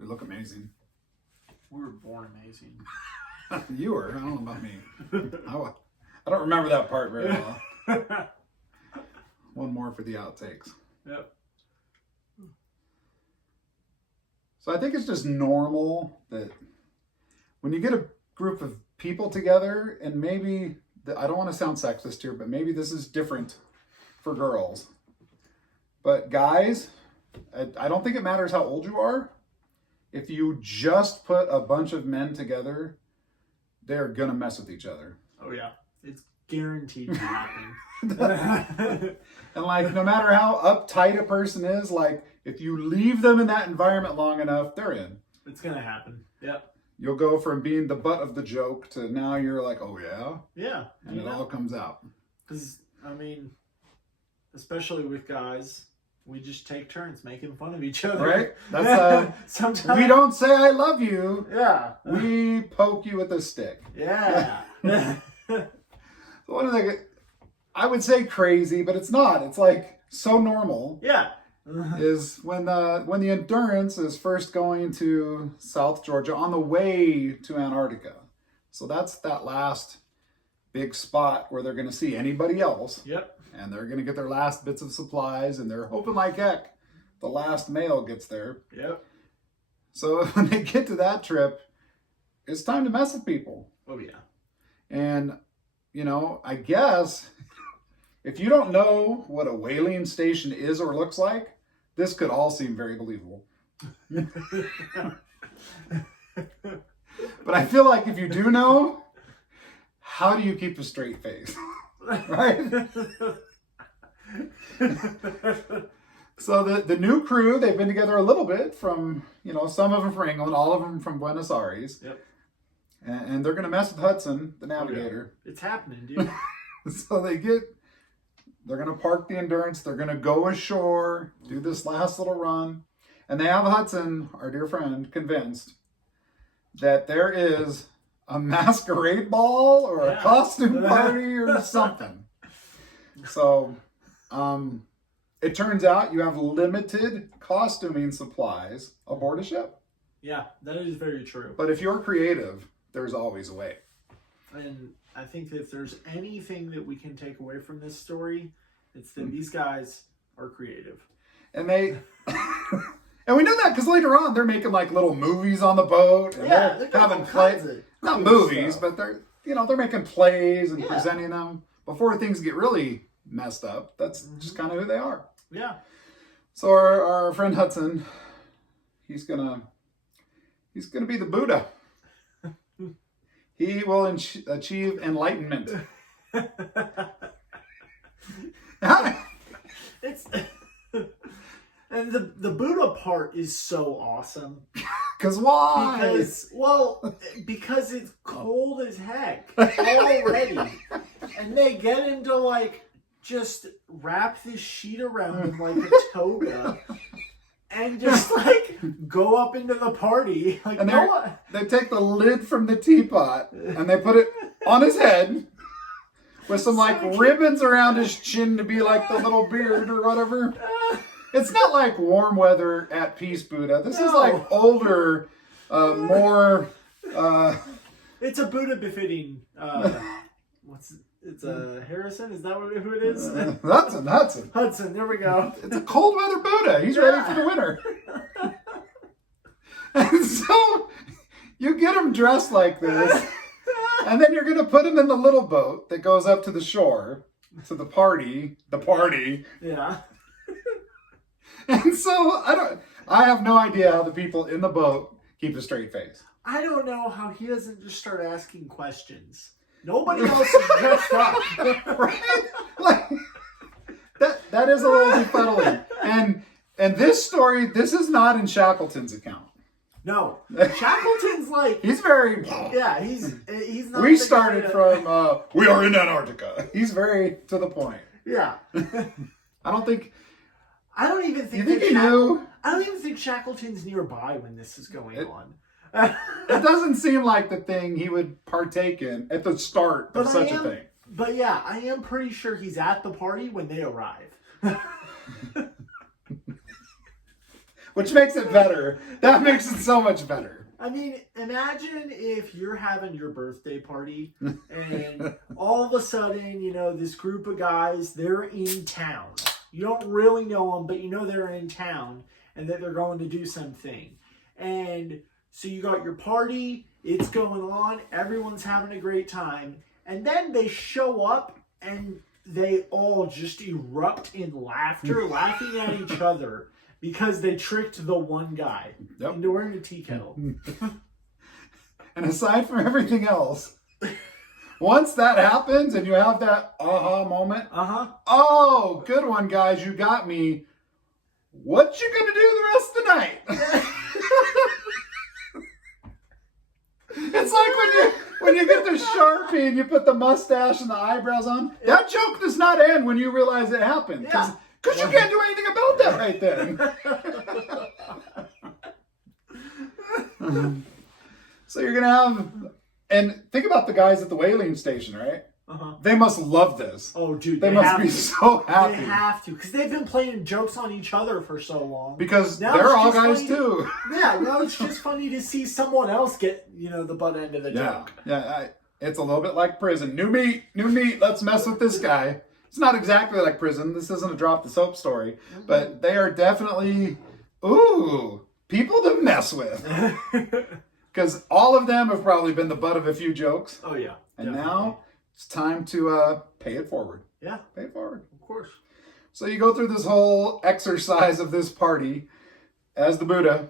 We look amazing. We were born amazing. You were. I don't know about me. I don't remember that part very well. One more for the outtakes. Yep. So I think it's just normal that when you get a group of people together, and maybe, I don't want to sound sexist here, but maybe this is different for girls. But guys, I don't think it matters how old you are. If you just put a bunch of men together, they're going to mess with each other. Oh, yeah. It's guaranteed to happen. And like, no matter how uptight a person is, like, if you leave them in that environment long enough, they're in. It's going to happen. Yep. You'll go from being the butt of the joke to now you're like, oh, yeah? Yeah. And it all comes out. Because, I mean, especially with guys, we just take turns making fun of each other. Right? That's sometimes we don't say I love you. Yeah. We poke you with a stick. Yeah. So one of the, I would say crazy, but it's not. It's like so normal. Yeah. Is when the Endurance is first going to South Georgia on the way to Antarctica. So that's that last big spot where they're going to see anybody else. Yep. And they're going to get their last bits of supplies, and they're hoping like heck the last male gets there. Yep. So when they get to that trip, it's time to mess with people. Oh, yeah. And, you know, I guess if you don't know what a whaling station is or looks like, this could all seem very believable. But I feel like if you do know, how do you keep a straight face? Right? So the new crew, they've been together a little bit from, you know, some of them from England, all of them from Buenos Aires. Yep. And they're going to mess with Hudson, the navigator. Oh, yeah. It's happening, dude. So they're going to park the Endurance. They're going to go ashore, do this last little run. And they have Hudson, our dear friend, convinced that there is a masquerade ball or a costume party or something. So it turns out you have limited costuming supplies aboard a ship. Yeah, that is very true. But if you're creative, there's always a way. And I think that if there's anything that we can take away from this story, it's that these guys are creative. And they... And we know that because later on they're making like little movies on the boat. And they're having plays. Not movies, stuff. but they're making plays and Yeah. presenting them before things get really messed up. That's just kind of who they are. Yeah. So our friend Hudson, he's gonna be the Buddha. He will achieve enlightenment. It's and the Buddha part is so awesome. Because why? Because it's cold as heck already. And they get him to like just wrap this sheet around him like a toga and just like go up into the party. Like, and they take the lid from the teapot and they put it on his head with some like ribbons around his chin to be like the little beard or whatever. It's not like warm weather at peace Buddha. This is like older, more... It's a Buddha befitting... It's a Harrison? Is that who it is? Hudson. Hudson, there we go. It's a cold weather Buddha. He's ready for the winter. And so you get him dressed like this, and then you're going to put him in the little boat that goes up to the shore, to the party. Yeah. And so I have no idea how the people in the boat keep a straight face. I don't know how he doesn't just start asking questions. Nobody else is dressed up. Right? Like, that is a little befuddling. And this story, this is not in Shackleton's account. No. Shackleton's like... He's very... Yeah, he's not... We started from, we are in Antarctica. He's very to the point. Yeah. I don't even think... You think he knew? I don't even think Shackleton's nearby when this is going on. It doesn't seem like the thing he would partake in at the start of such a thing. But yeah, I am pretty sure he's at the party when they arrive. which makes it better. That makes it so much better. I mean, imagine if you're having your birthday party and all of a sudden, you know, this group of guys, they're in town. You don't really know them, but you know they're in town and that they're going to do something. And so you got your party, it's going on, everyone's having a great time. And then they show up and they all just erupt in laughter, laughing at each other because they tricked the one guy into wearing a tea kettle. And aside from everything else, once that happens and you have that aha moment, oh, good one, guys, you got me. What you gonna do the rest of the night? It's like when you get the Sharpie and you put the mustache and the eyebrows on. That joke does not end when you realize it happened. Because you can't do anything about that right then. So you're going to have... And think about the guys at the whaling station, right? They must love this. Oh, dude. They must be so happy. They have to. Because they've been playing jokes on each other for so long. Because now they're all guys too. Yeah, now it's just funny to see someone else get, you know, the butt end of the joke. Yeah, it's a little bit like prison. New meat, let's mess with this guy. It's not exactly like prison. This isn't a drop the soap story. But they are definitely, people to mess with. Because all of them have probably been the butt of a few jokes. Oh, yeah. And definitely. now it's time to pay it forward. Yeah. Pay it forward. Of course. So you go through this whole exercise of this party as the Buddha.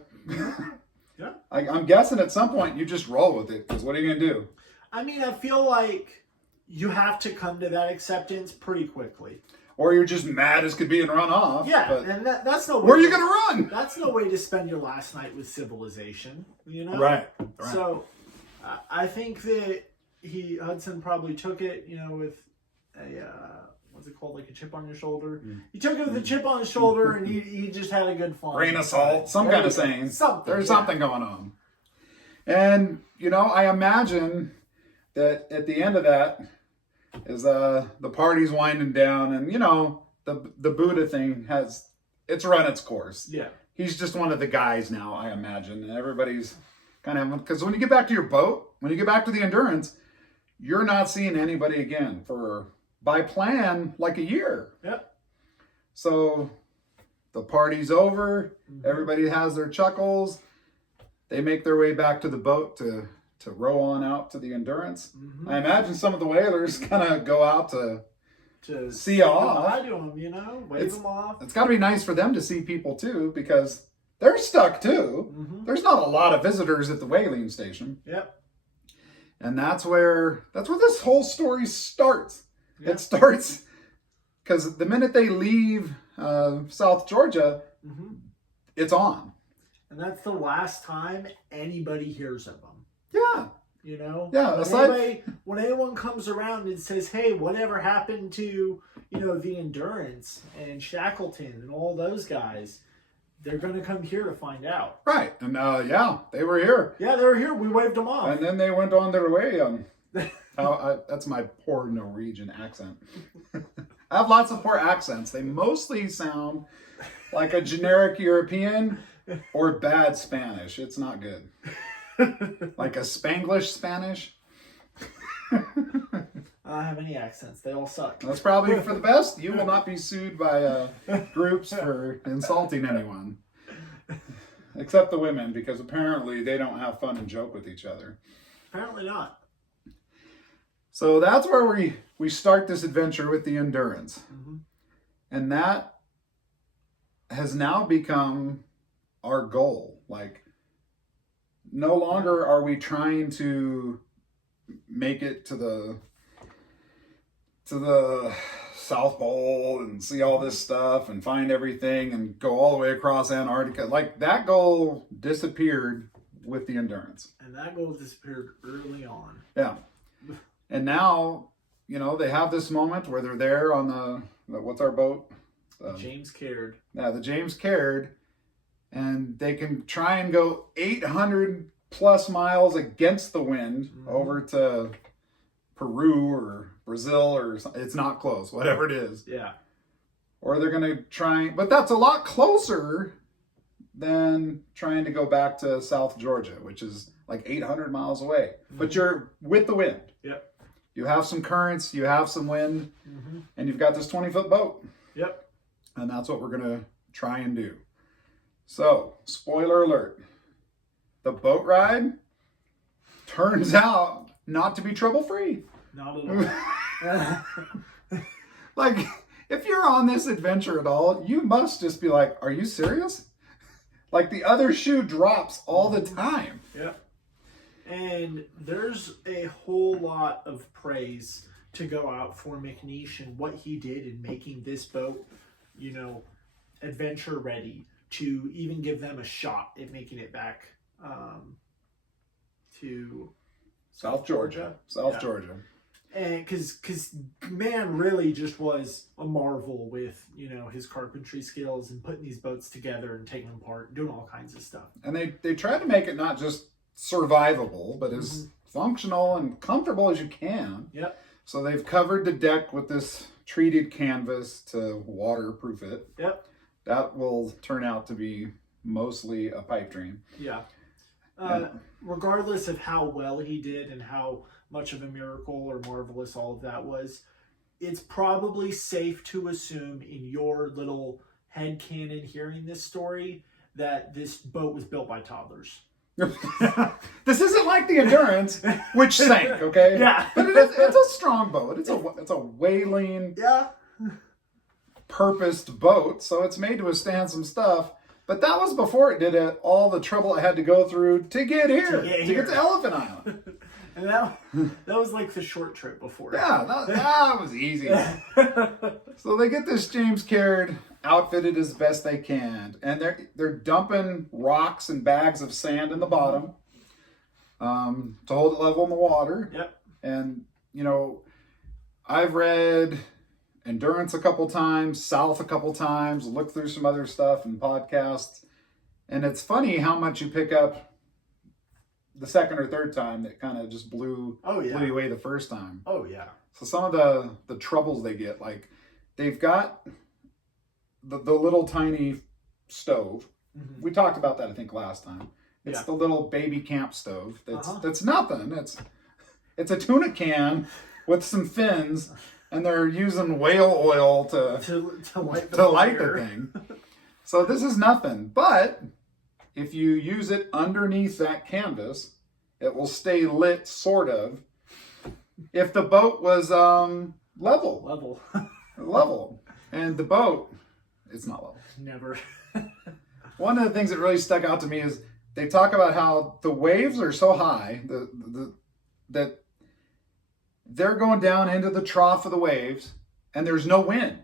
Yeah. I'm guessing at some point you just roll with it, because what are you going to do? I mean, I feel like you have to come to that acceptance pretty quickly. Or you're just mad as could be and run off. Yeah, and that's no way. Where are you going to run? That's no way to spend your last night with civilization, you know? Right. So, I think that Hudson probably took it, you know, with a, what's it called, like a chip on your shoulder? He took it with a chip on his shoulder and he just had a good fun. Grain of salt, some kind of saying. There's something going on. And, you know, I imagine that at the end of that is the party's winding down and, you know, the Buddha thing it's run its course. Yeah. He's just one of the guys now, I imagine. And everybody's kind of, because when you get back to your boat, when you get back to the Endurance, you're not seeing anybody again for, by plan, like a year. Yep. So the party's over. Everybody has their chuckles. They make their way back to the boat to row on out to the Endurance. I imagine some of the whalers kind of go out to see you off. Goodbye to them, you know, wave them off. It's got to be nice for them to see people too, because they're stuck too. There's not a lot of visitors at the whaling station. Yep. And that's where this whole story starts. Yep. It starts because the minute they leave South Georgia, it's on. And that's the last time anybody hears of them. Yeah. You know? Yeah. When anyone comes around and says, hey, whatever happened to, you know, the Endurance and Shackleton and all those guys, they're going to come here to find out. Right. And they were here. Yeah, they were here. We waved them off. And then they went on their way. That's my poor Norwegian accent. I have lots of poor accents. They mostly sound like a generic European or bad Spanish. It's not good. Like a Spanglish Spanish. I don't have any accents. They all suck. That's probably for the best. You will not be sued by groups for insulting anyone. Except the women, because apparently they don't have fun and joke with each other. Apparently not. So that's where we start this adventure with the Endurance. And that has now become our goal. Like, no longer are we trying to make it to the South Pole and see all this stuff and find everything and go all the way across Antarctica. Like, that goal disappeared with the Endurance. And that goal disappeared early on. Yeah. And now, you know, they have this moment where they're there on what's our boat? James Caird. Yeah, the James Caird. And they can try and go 800 plus miles against the wind over to Peru or Brazil or something. It's not close, whatever it is. Yeah. Or they're going to try, but that's a lot closer than trying to go back to South Georgia, which is like 800 miles away. But you're with the wind. Yep. You have some currents, you have some wind, and you've got this 20-foot boat. Yep. And that's what we're going to try and do. So, spoiler alert. The boat ride turns out not to be trouble-free. Not at all. Like, if you're on this adventure at all, you must just be like, are you serious? Like, the other shoe drops all the time. Yeah. And there's a whole lot of praise to go out for McNeish and what he did in making this boat, you know, adventure ready to even give them a shot at making it back to South Georgia. Georgia. And because man really just was a marvel with, you know, his carpentry skills and putting these boats together and taking them apart and doing all kinds of stuff. And they tried to make it not just survivable, but as functional and comfortable as you can. Yep. So they've covered the deck with this treated canvas to waterproof it. Yep. That will turn out to be mostly a pipe dream. Yeah. Regardless of how well he did and how much of a miracle or marvelous all of that was, it's probably safe to assume in your little headcanon hearing this story that this boat was built by toddlers. This isn't like the Endurance, which sank, okay? Yeah. But it's a strong boat. It's a whaling, purposed boat, so it's made to withstand some stuff. But that was before it did all the trouble it had to go through to get here, to get to Elephant Island. And that was like the short trip before. Yeah, that was easy. So they get this James Caird outfitted as best they can, and they're dumping rocks and bags of sand in the bottom to hold it level in the water. Yep. And you know, I've read Endurance a couple times, South a couple times, looked through some other stuff and podcasts, and it's funny how much you pick up the second or third time that kind of just blew you away the first time. Oh yeah. So some of the troubles they get, like they've got the little tiny stove. Mm-hmm. We talked about that I think last time. It's the little baby camp stove. That's nothing. It's a tuna can with some fins, and they're using whale oil to light the thing. So this is nothing, but if you use it underneath that canvas, it will stay lit, sort of. If the boat was level. And the boat, it's not level. Never. One of the things that really stuck out to me is they talk about how the waves are so high that they're going down into the trough of the waves, and there's no wind.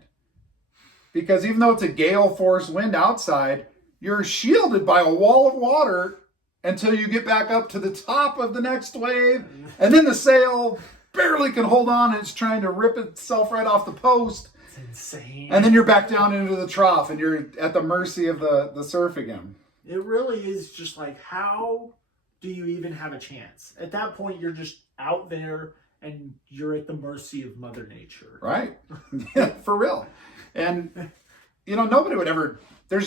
Because even though it's a gale force wind outside, you're shielded by a wall of water until you get back up to the top of the next wave. And then the sail barely can hold on, and it's trying to rip itself right off the post. It's insane. And then you're back down into the trough, and you're at the mercy of the surf again. It really is just like, how do you even have a chance? At that point, you're just out there, and you're at the mercy of Mother Nature. Right. Yeah, for real. And, you know, nobody would ever...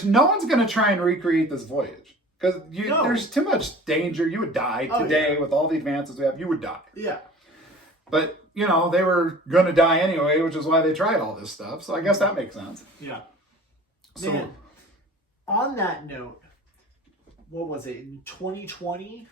no one's going to try and recreate this voyage. Because there's too much danger. You would die today with all the advances we have. You would die. Yeah. But, you know, they were going to die anyway, which is why they tried all this stuff. So I guess that makes sense. Yeah. So, man, on that note, what was it? In 2020,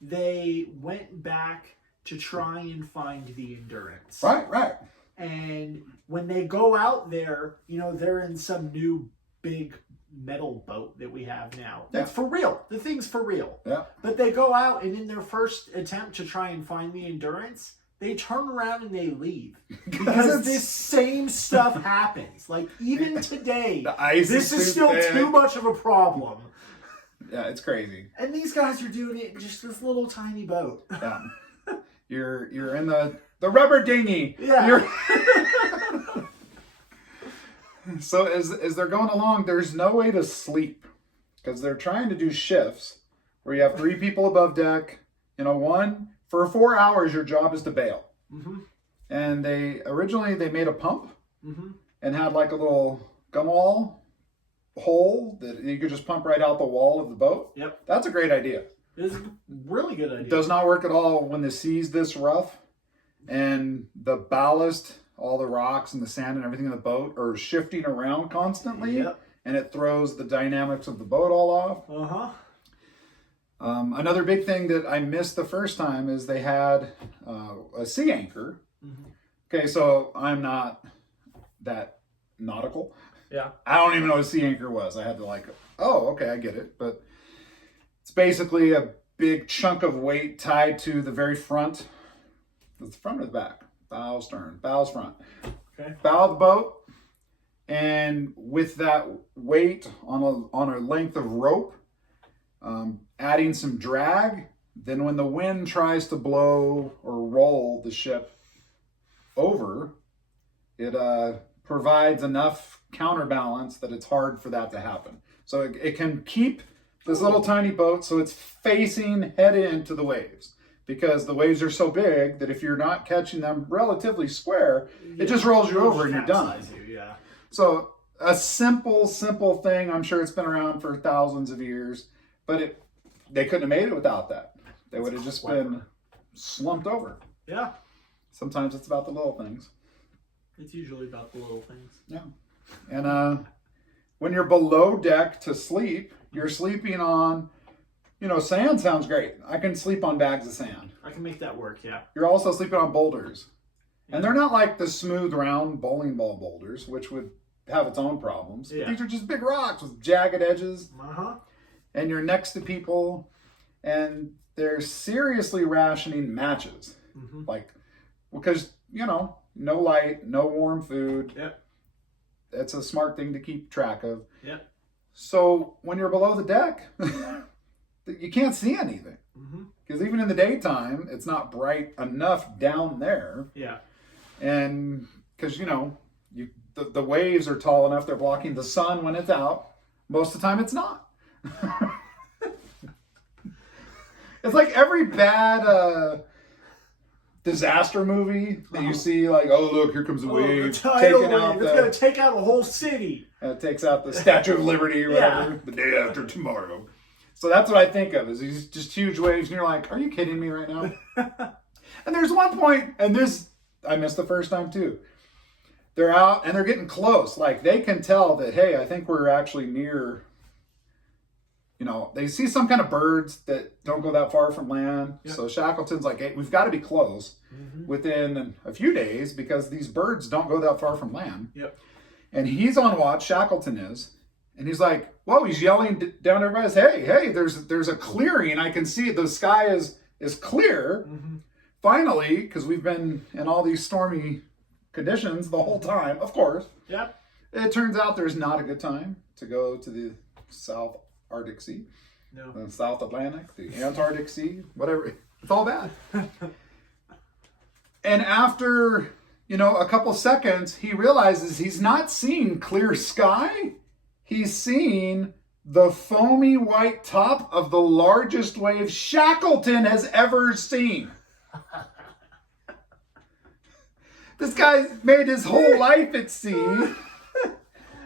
they went back to try and find the Endurance. Right. And when they go out there, you know, they're in some new big metal boat that we have now. Yeah. It's for real. The thing's for real. Yeah. But they go out, and in their first attempt to try and find the Endurance, they turn around and they leave. Because this same stuff happens. Like, even today, this is still too much of a problem. Yeah, it's crazy. And these guys are doing it in just this little tiny boat. Yeah. You're in the rubber dinghy. Yeah. So as they're going along, there's no way to sleep because they're trying to do shifts where you have 3 people above deck. You know, one for 4 hours, your job is to bail. Mm-hmm. And they originally made a pump and had like a little gum wall hole that you could just pump right out the wall of the boat. Yep. That's a great idea. It's a really good idea. It does not work at all when the sea's this rough and the ballast, all the rocks and the sand and everything in the boat are shifting around constantly. Yep. And it throws the dynamics of the boat all off. Uh-huh. Another big thing that I missed the first time is they had a sea anchor. Mm-hmm. Okay, so I'm not that nautical. Yeah. I don't even know what a sea anchor was. I had to okay, I get it. But it's basically a big chunk of weight tied to the very front. The front or the back? Bow, stern. Bow's front. Okay. Bow of the boat. And with that weight on a length of rope, adding some drag, then when the wind tries to blow or roll the ship over, it provides enough counterbalance that it's hard for that to happen. So it can keep this little tiny boat so it's facing head into the waves, because the waves are so big that if you're not catching them relatively square, it just rolls you over and you're done. Yeah. So a simple thing. I'm sure it's been around for thousands of years, but they couldn't have made it without that. They would have just been slumped over. Yeah. Sometimes it's about the little things. It's usually about the little things. Yeah. And when you're below deck to sleep, you're sleeping on, sand sounds great. I can sleep on bags of sand. I can make that work, yeah. You're also sleeping on boulders. Yeah. And they're not like the smooth, round bowling ball boulders, which would have its own problems. Yeah. These are just big rocks with jagged edges. Uh-huh. And you're next to people, and they're seriously rationing matches. Mm-hmm. Because, no light, no warm food. Yep. It's a smart thing to keep track of. Yep. So when you're below the deck, you can't see anything. Because even in the daytime, it's not bright enough down there. Yeah. And because, the waves are tall enough, they're blocking the sun when it's out. Most of the time, it's not. It's like every bad disaster movie that you see, oh, look, here comes a wave. It's going to take out a whole city. It takes out the Statue of Liberty or whatever, the day after tomorrow. So that's what I think of, is these just huge waves, and you're like, are you kidding me right now? And there's one point, and this, I missed the first time too. They're out, and they're getting close. They can tell that, hey, I think we're actually near, they see some kind of birds that don't go that far from land. Yep. So Shackleton's like, hey, we've got to be close within a few days, because these birds don't go that far from land. Yep. And he's on watch, Shackleton is. And he's like, whoa, he's yelling down everybody's, hey, there's a clearing. I can see it. The sky is clear. Mm-hmm. Finally, because we've been in all these stormy conditions the whole time, of course. Yep. It turns out there's not a good time to go to the South Arctic Sea. No. The South Atlantic, the Antarctic Sea, whatever. It's all bad. And after, a couple seconds, he realizes he's not seeing clear sky. He's seeing the foamy white top of the largest wave Shackleton has ever seen. This guy's made his whole life at sea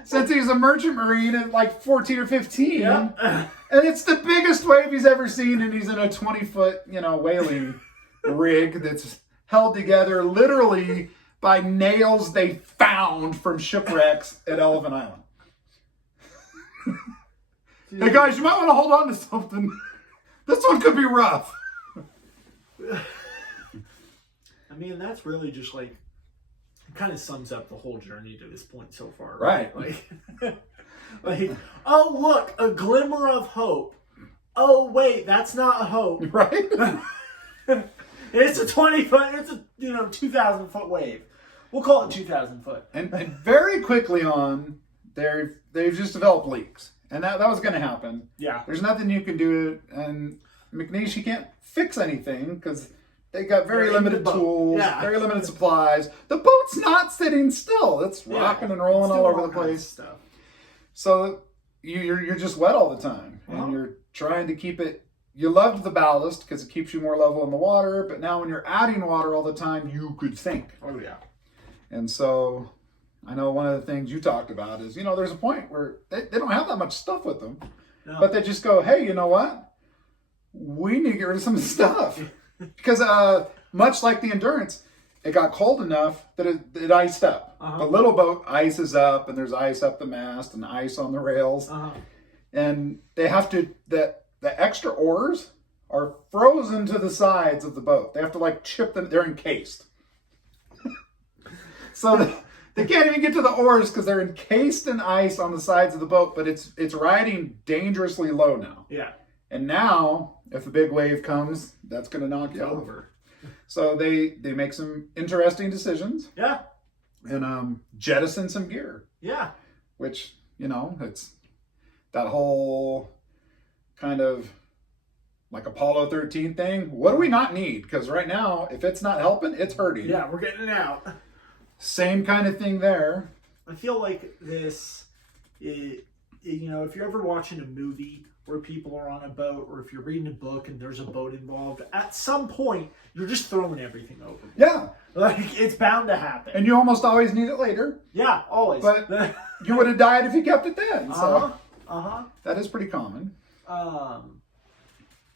since he was a merchant marine at 14 or 15. Yep. And it's the biggest wave he's ever seen, and he's in a 20-foot, whaling rig that's held together literally by nails they found from shipwrecks at Elephant Island. Hey guys, you might want to hold on to something. This one could be rough. I mean, that's really just it kind of sums up the whole journey to this point so far. Right. Oh, look, a glimmer of hope. Oh, wait, that's not hope. Right? It's a 20-foot, it's a 2,000-foot wave. We'll call it 2,000 foot. And very quickly on, they've just developed leaks. And that was going to happen. Yeah. There's nothing you can do. And McNeish, you can't fix anything because they got very limited tools, very limited supplies. The boat's not sitting still. It's rocking and rolling all over the place. Stuff. So you're just wet all the time. And you're trying to keep it. You loved the ballast because it keeps you more level in the water. But now when you're adding water all the time, you could sink. Oh, yeah. And so I know one of the things you talked about is, there's a point where they don't have that much stuff with them, No. but they just go, hey, you know what? We need to get rid of some of the stuff. Because much like the Endurance, it got cold enough that it iced up. The little boat ices up, and there's ice up the mast and ice on the rails. And they have to, the extra oars are frozen to the sides of the boat. They have to like chip them, they're encased. So they can't even get to the oars because they're encased in ice on the sides of the boat, but it's riding dangerously low now. Yeah. And now, if a big wave comes, that's going to knock you over. So they make some interesting decisions. Yeah. And jettison some gear. Yeah. Which, it's that whole kind of like Apollo 13 thing. What do we not need? Because right now, if it's not helping, it's hurting. Yeah, we're getting it out. Same kind of thing there. I feel like this, if you're ever watching a movie where people are on a boat, or if you're reading a book and there's a boat involved, at some point, you're just throwing everything over. Yeah. Like, it's bound to happen. And you almost always need it later. Yeah, always. But you would have died if you kept it then. So that is pretty common.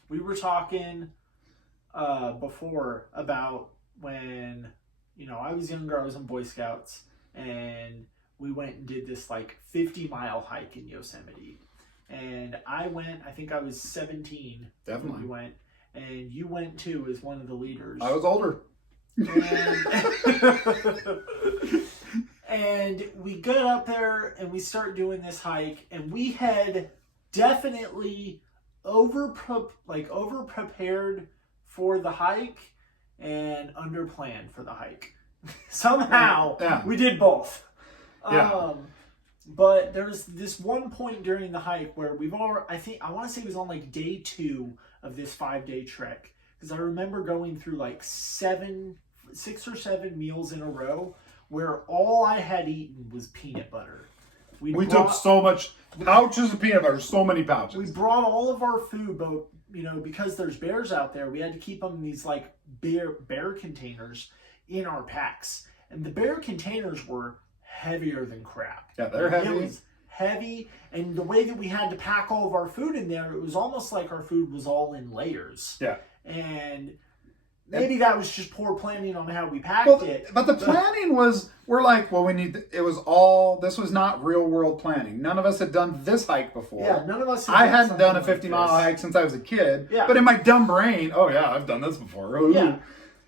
We were talking before about when, I was younger, I was in Boy Scouts, and we went and did this like 50-mile hike in Yosemite. And I went, I think I was 17. Definitely. When we went. And you went too as one of the leaders. I was older. And we got up there and we start doing this hike, and we had definitely over prepared for the hike and under planned for the hike. Somehow we did both. Yeah. But there's this one point during the hike where I want to say it was on like day 2 of this 5-day trek, because I remember going through like 6 or 7 meals in a row where all I had eaten was peanut butter. We took so much pouches of peanut butter, so many pouches. We brought all of our food, but because there's bears out there, we had to keep them in these like bear containers in our packs, and the bear containers were heavier than crap. Yeah, they're heavy. It was heavy, and the way that we had to pack all of our food in there, it was almost like our food was all in layers. Yeah. And maybe that was just poor planning on how we packed it. But the planning was, this was not real world planning. None of us had done this hike before. Yeah, none of us I hadn't done a 50-mile hike since I was a kid. Yeah. But in my dumb brain, oh yeah, I've done this before. Ooh. Yeah.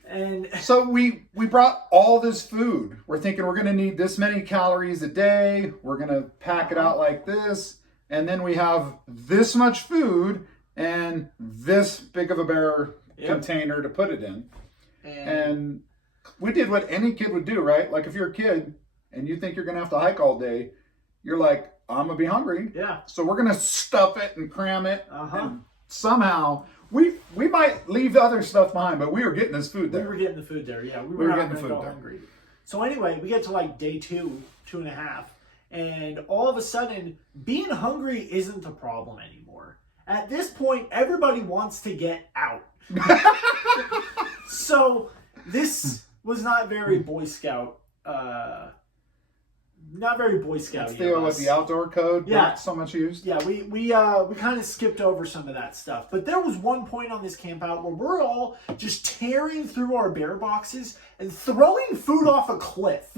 And so we brought all this food. We're thinking we're going to need this many calories a day. We're going to pack it out like this. And then we have this much food and this big of a bear container to put it in. And we did what any kid would do, right? Like if you're a kid and you think you're going to have to hike all day, you're like, I'm going to be hungry. Yeah. So we're going to stuff it and cram it. And somehow we might leave the other stuff behind, but we were getting this food there. We were getting the food there, yeah. We were getting the food there. Hungry. So anyway, we get to like day 2, 2.5, and all of a sudden, being hungry isn't the problem anymore. At this point, everybody wants to get out. So this was not very Boy Scout. Not very Boy Scout. That's the outdoor code. Not so much used. Yeah, we kind of skipped over some of that stuff. But there was one point on this camp out where we're all just tearing through our bear boxes and throwing food off a cliff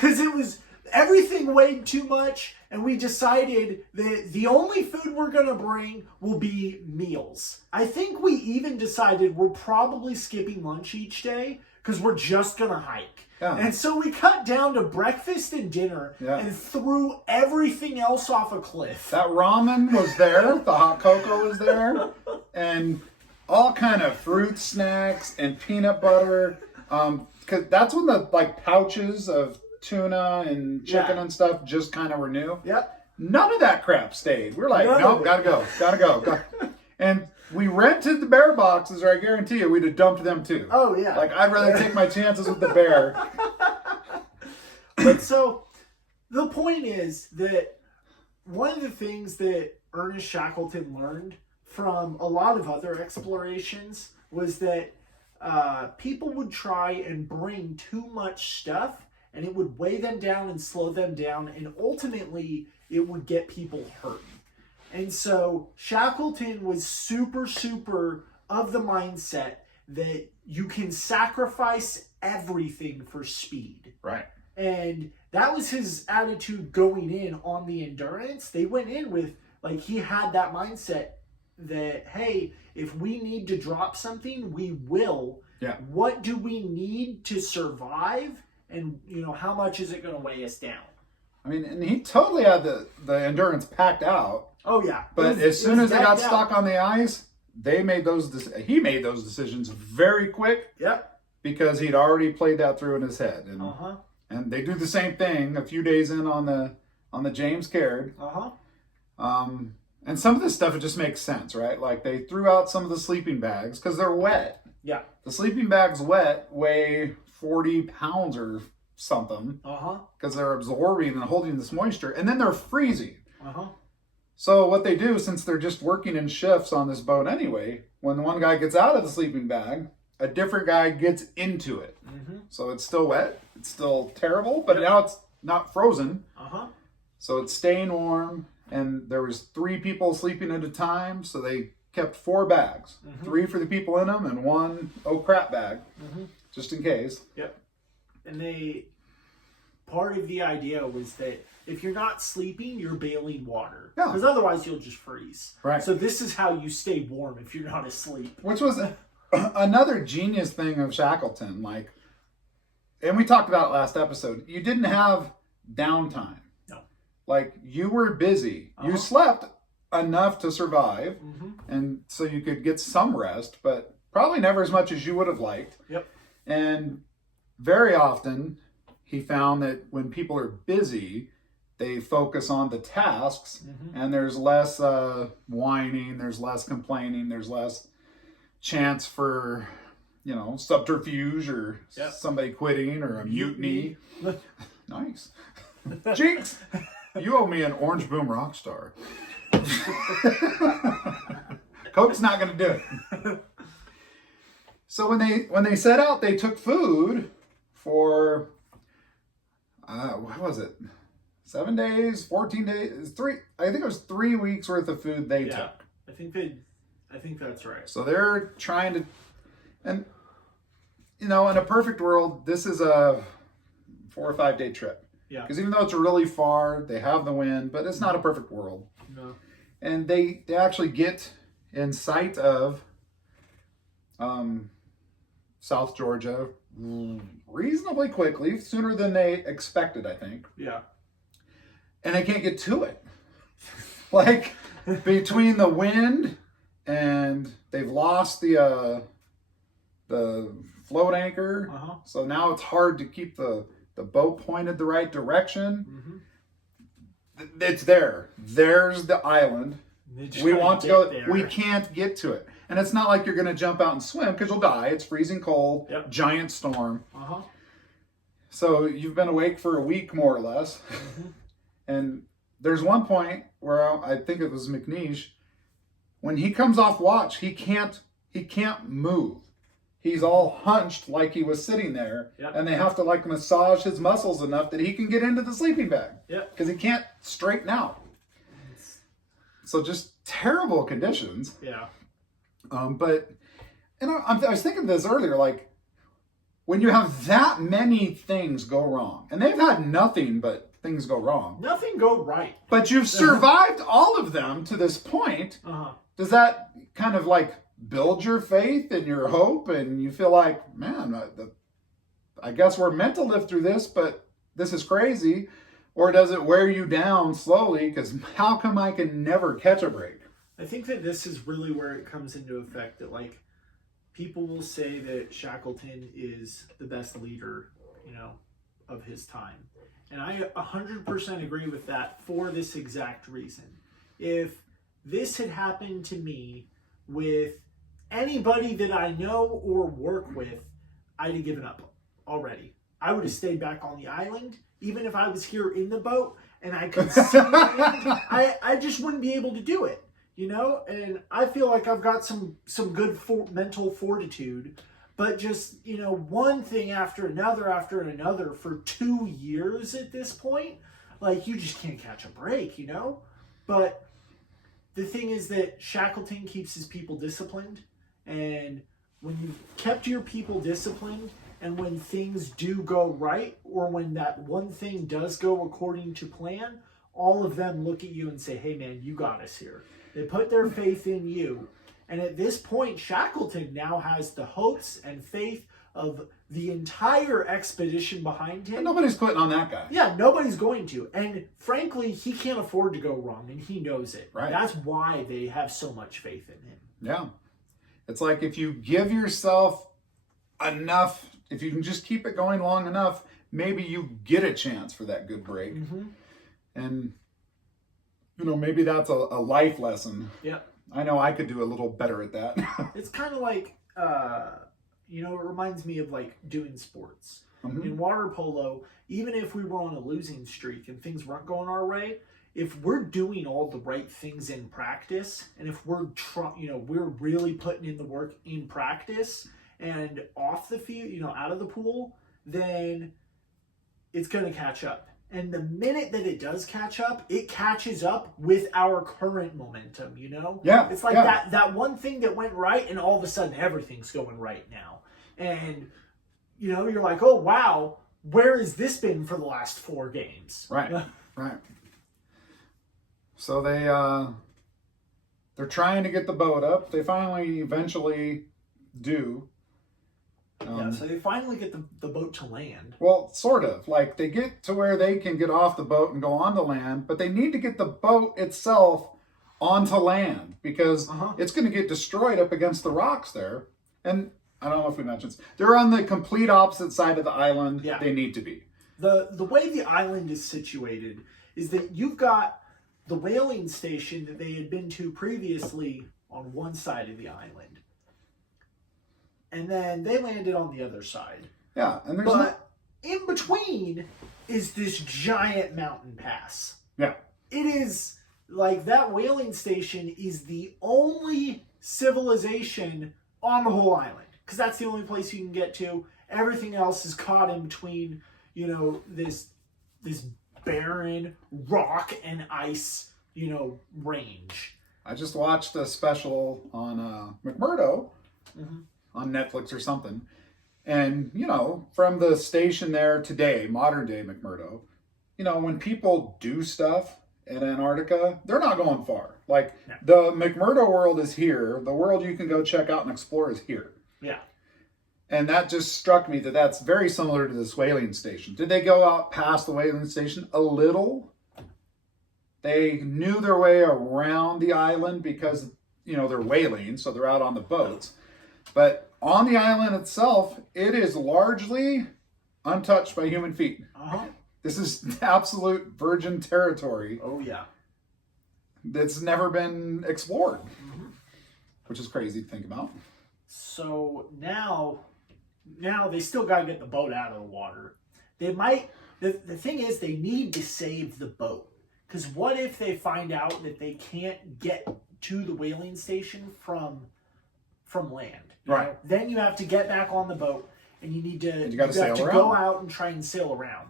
because everything weighed too much, and we decided that the only food we're gonna bring will be meals. I think we even decided we're probably skipping lunch each day because we're just gonna hike. Yeah. And so we cut down to breakfast and dinner and threw everything else off a cliff. That ramen was there, the hot cocoa was there, and all kind of fruit snacks and peanut butter. Because that's when the pouches of tuna and chicken and stuff just kind of were new. Yep. None of that crap stayed. We're like, nope, gotta go. And we rented the bear boxes, or I guarantee you we'd have dumped them too. Oh, yeah. Like, I'd rather take my chances with the bear. But so, the point is that one of the things that Ernest Shackleton learned from a lot of other explorations was that people would try and bring too much stuff and it would weigh them down and slow them down, and ultimately it would get people hurt. And so Shackleton was super, super of the mindset that you can sacrifice everything for speed. Right. And that was his attitude going in on the Endurance. They went in with, like, he had that mindset that, hey, if we need to drop something, we will. Yeah. What do we need to survive? And, how much is it going to weigh us down? I mean, and he totally had the Endurance packed out. Oh, yeah. But as soon as they got stuck on the ice, he made those decisions very quick. Yep. Because he'd already played that through in his head. And, Uh-huh. and they do the same thing a few days in on the James Caird. Uh-huh. And some of this stuff, it just makes sense, right? Like they threw out some of the sleeping bags because they're wet. Yeah. The sleeping bags wet weigh 40 pounds or something. Uh-huh. Because they're absorbing and holding this moisture. And then they're freezing. Uh-huh. So what they do, since they're just working in shifts on this boat anyway, when one guy gets out of the sleeping bag, a different guy gets into it. Mm-hmm. So it's still wet. It's still terrible, but now it's not frozen. Uh-huh. So it's staying warm. And there was 3 people sleeping at a time. So they kept 4 bags. Mm-hmm. 3 for the people in them and 1 oh crap bag. Mm-hmm. Just in case. Yep. And part of the idea was that if you're not sleeping, you're bailing water. Yeah. Because otherwise you'll just freeze. Right. So this is how you stay warm if you're not asleep. Which was another genius thing of Shackleton. Like, and we talked about it last episode. You didn't have downtime. No. Like, you were busy. Uh-huh. You slept enough to survive. Mm-hmm. And so you could get some rest, but probably never as much as you would have liked. Yep. And very often he found that when people are busy, they focus on the tasks, mm-hmm. and there's less whining, there's less complaining, there's less chance for, subterfuge or somebody quitting or a mutiny. Nice. Jinx, you owe me an Orange Boom Rockstar. Coke's not going to do it. So when they set out, they took food for, what was it? 7 days, 14 days, I think it was 3 weeks worth of food they took. I think that's right. So they're trying to, and in a perfect world, this is a 4 or 5 day trip. Yeah. Because even though it's really far, they have the wind, but it's not a perfect world. No. And they actually get in sight of South Georgia reasonably quickly, sooner than they expected, I think. Yeah. And they can't get to it. Like, between the wind and they've lost the float anchor. Uh-huh. So now it's hard to keep the boat pointed the right direction. Mm-hmm. It's there. There's the island. We want to go there. We can't get to it. And it's not like you're going to jump out and swim because you'll die. It's freezing cold. Yep. Giant storm. Uh-huh. So you've been awake for a week, more or less. Mm-hmm. And there's one point where I think it was McNeish, when he comes off watch, he can't move. He's all hunched like he was sitting there. Yep. And they have to massage his muscles enough that he can get into the sleeping bag. Yep. Because he can't straighten out. So just terrible conditions. Yeah. But I was thinking this earlier, when you have that many things go wrong, and they've had nothing but things go wrong. Nothing go right. But you've survived all of them to this point. Uh-huh. Does that kind of build your faith and your hope, and you feel like, man, I guess we're meant to live through this, but this is crazy? Or does it wear you down slowly? Because how come I can never catch a break? I think that this is really where it comes into effect, that people will say that Shackleton is the best leader, of his time. And I 100% agree with that for this exact reason. If this had happened to me with anybody that I know or work with, I'd have given up already. I would have stayed back on the island, even if I was here in the boat and I could see the wind. I just wouldn't be able to do it, And I feel like I've got some good mental fortitude But just, one thing after another for 2 years at this point, like, you just can't catch a break, But the thing is that Shackleton keeps his people disciplined, and when you've kept your people disciplined, and when things do go right, or when that one thing does go according to plan, all of them look at you and say, hey man, you got us here. They put their faith in you. And at this point, Shackleton now has the hopes and faith of the entire expedition behind him. And nobody's quitting on that guy. Yeah, nobody's going to. And frankly, he can't afford to go wrong, and he knows it. Right. That's why they have so much faith in him. Yeah. It's like if you give yourself enough, if you can just keep it going long enough, maybe you get a chance for that good break. Mm-hmm. And, maybe that's a life lesson. Yeah. I know I could do a little better at that. It's kind of like, it reminds me of like doing sports. Mm-hmm. In water polo, even if we were on a losing streak and things weren't going our way, if we're doing all the right things in practice, and if we're we're really putting in the work in practice and off the field, out of the pool, then it's going to catch up. And the minute that it does catch up, it catches up with our current momentum, Yeah. It's like yeah. that one thing that went right, and all of a sudden everything's going right now. And, you're like, oh, wow, where has this been for the last 4 games? Right, right. So they're trying to get the boat up. They finally, eventually do. So they finally get the boat to land. Well, sort of. Like, they get to where they can get off the boat and go on to land, but they need to get the boat itself onto land because it's going to get destroyed up against the rocks there. And I don't know if we mentioned this. They're on the complete opposite side of the island. Yeah. They need to be. The way the island is situated is that you've got the whaling station that they had been to previously on one side of the island. And then they landed on the other side. Yeah, and there's But in between is this giant mountain pass. Yeah. It is like that whaling station is the only civilization on the whole island. Because that's the only place you can get to. Everything else is caught in between, this barren rock and ice, range. I just watched a special on McMurdo on Netflix or something. And, from the station there today, modern day McMurdo, when people do stuff in Antarctica, they're not going far. Like, the McMurdo world is here. The world you can go check out and explore is here. Yeah. And that just struck me that that's very similar to this whaling station. Did they go out past the whaling station? A little. They knew their way around the island because, they're whaling, so they're out on the boats. But on the island itself, it is largely untouched by human feet. This is absolute virgin territory. Oh, yeah. That's never been explored, which is crazy to think about. So now they still got to get the boat out of the water. They might, the thing is, they need to save the boat. Because what if they find out that they can't get to the whaling station from land? Right. Then you have to get back on the boat, and you have to go out and try and sail around.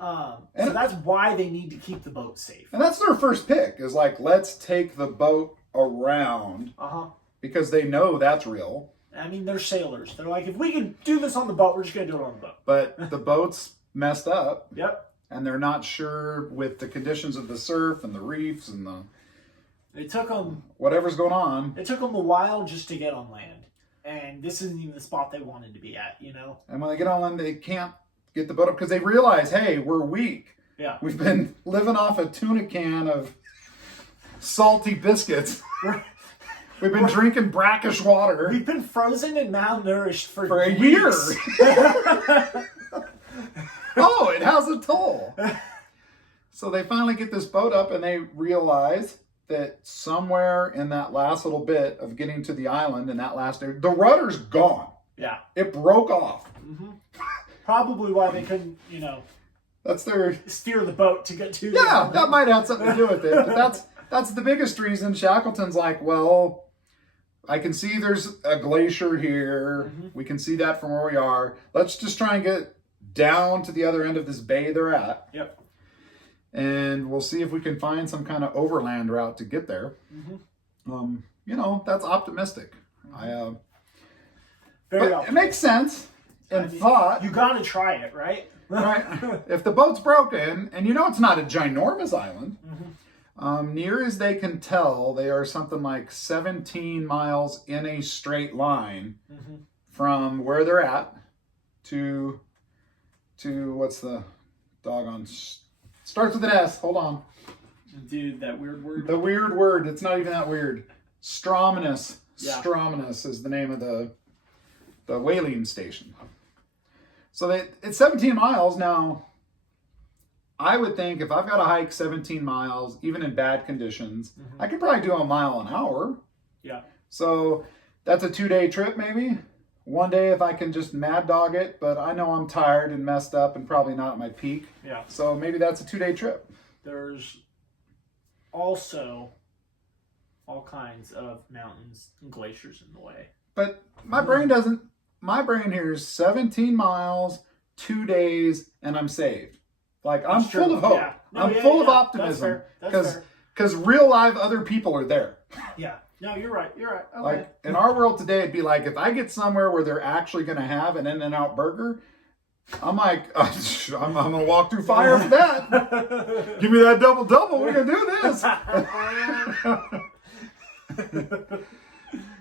So that's why they need to keep the boat safe. And that's their first pick, is like, let's take the boat around. Because they know that's real. I mean, they're sailors. They're like, if we can do this on the boat, we're just going to do it on the boat. But the boat's messed up. Yep. And they're not sure with the conditions of the surf and the reefs and the... It took them... whatever's going on. It took them a while just to get on land. And this isn't even the spot they wanted to be at, And when they get on land, they can't get the boat up because they realize, hey, we're weak. Yeah. We've been living off a tuna can of salty biscuits. We've been drinking brackish water. We've been frozen and malnourished for a weeks. year. Oh, it has a toll. So they finally get this boat up and they realize that somewhere in that last little bit of getting to the island, in that last area, the rudder's gone. Yeah. It broke off. Probably why they couldn't, That's their... steer the boat to get to Yeah, that might have something to do with it. But that's the biggest reason. Shackleton's like, well, I can see there's a glacier here. We can see that from where we are. Let's just try and get down to the other end of this bay they're at. Yep. And we'll see if we can find some kind of overland route to get there. You know, that's optimistic. It makes sense in thought. You gotta try it, right? Right. If the boat's broken, and you know it's not a ginormous island, near as they can tell, they are something like 17 miles in a straight line from where they're at to what's the doggone starts with an S. Hold on. Dude, that weird word. The weird word. It's not even that weird. Strominus. Yeah. Strominus is the name of the whaling station. So it's 17 miles now. I would think if I've got to hike 17 miles, even in bad conditions, I could probably do a mile an hour. Yeah. So that's a 2-day trip, maybe. One day if I can just mad dog it, but I know I'm tired and messed up and probably not at my peak. Yeah. So maybe that's a 2-day trip. There's also all kinds of mountains and glaciers in the way. But my brain hears 17 miles, 2 days, and I'm saved. Like, I'm full of hope. Yeah. No, I'm full of optimism. Because real live other people are there. Yeah. No, you're right. You're right. Okay. Like, in our world today, it'd be like, if I get somewhere where they're actually going to have an In-N-Out burger, I'm like, I'm going to walk through fire for that. Give me that double-double. We're going to do this.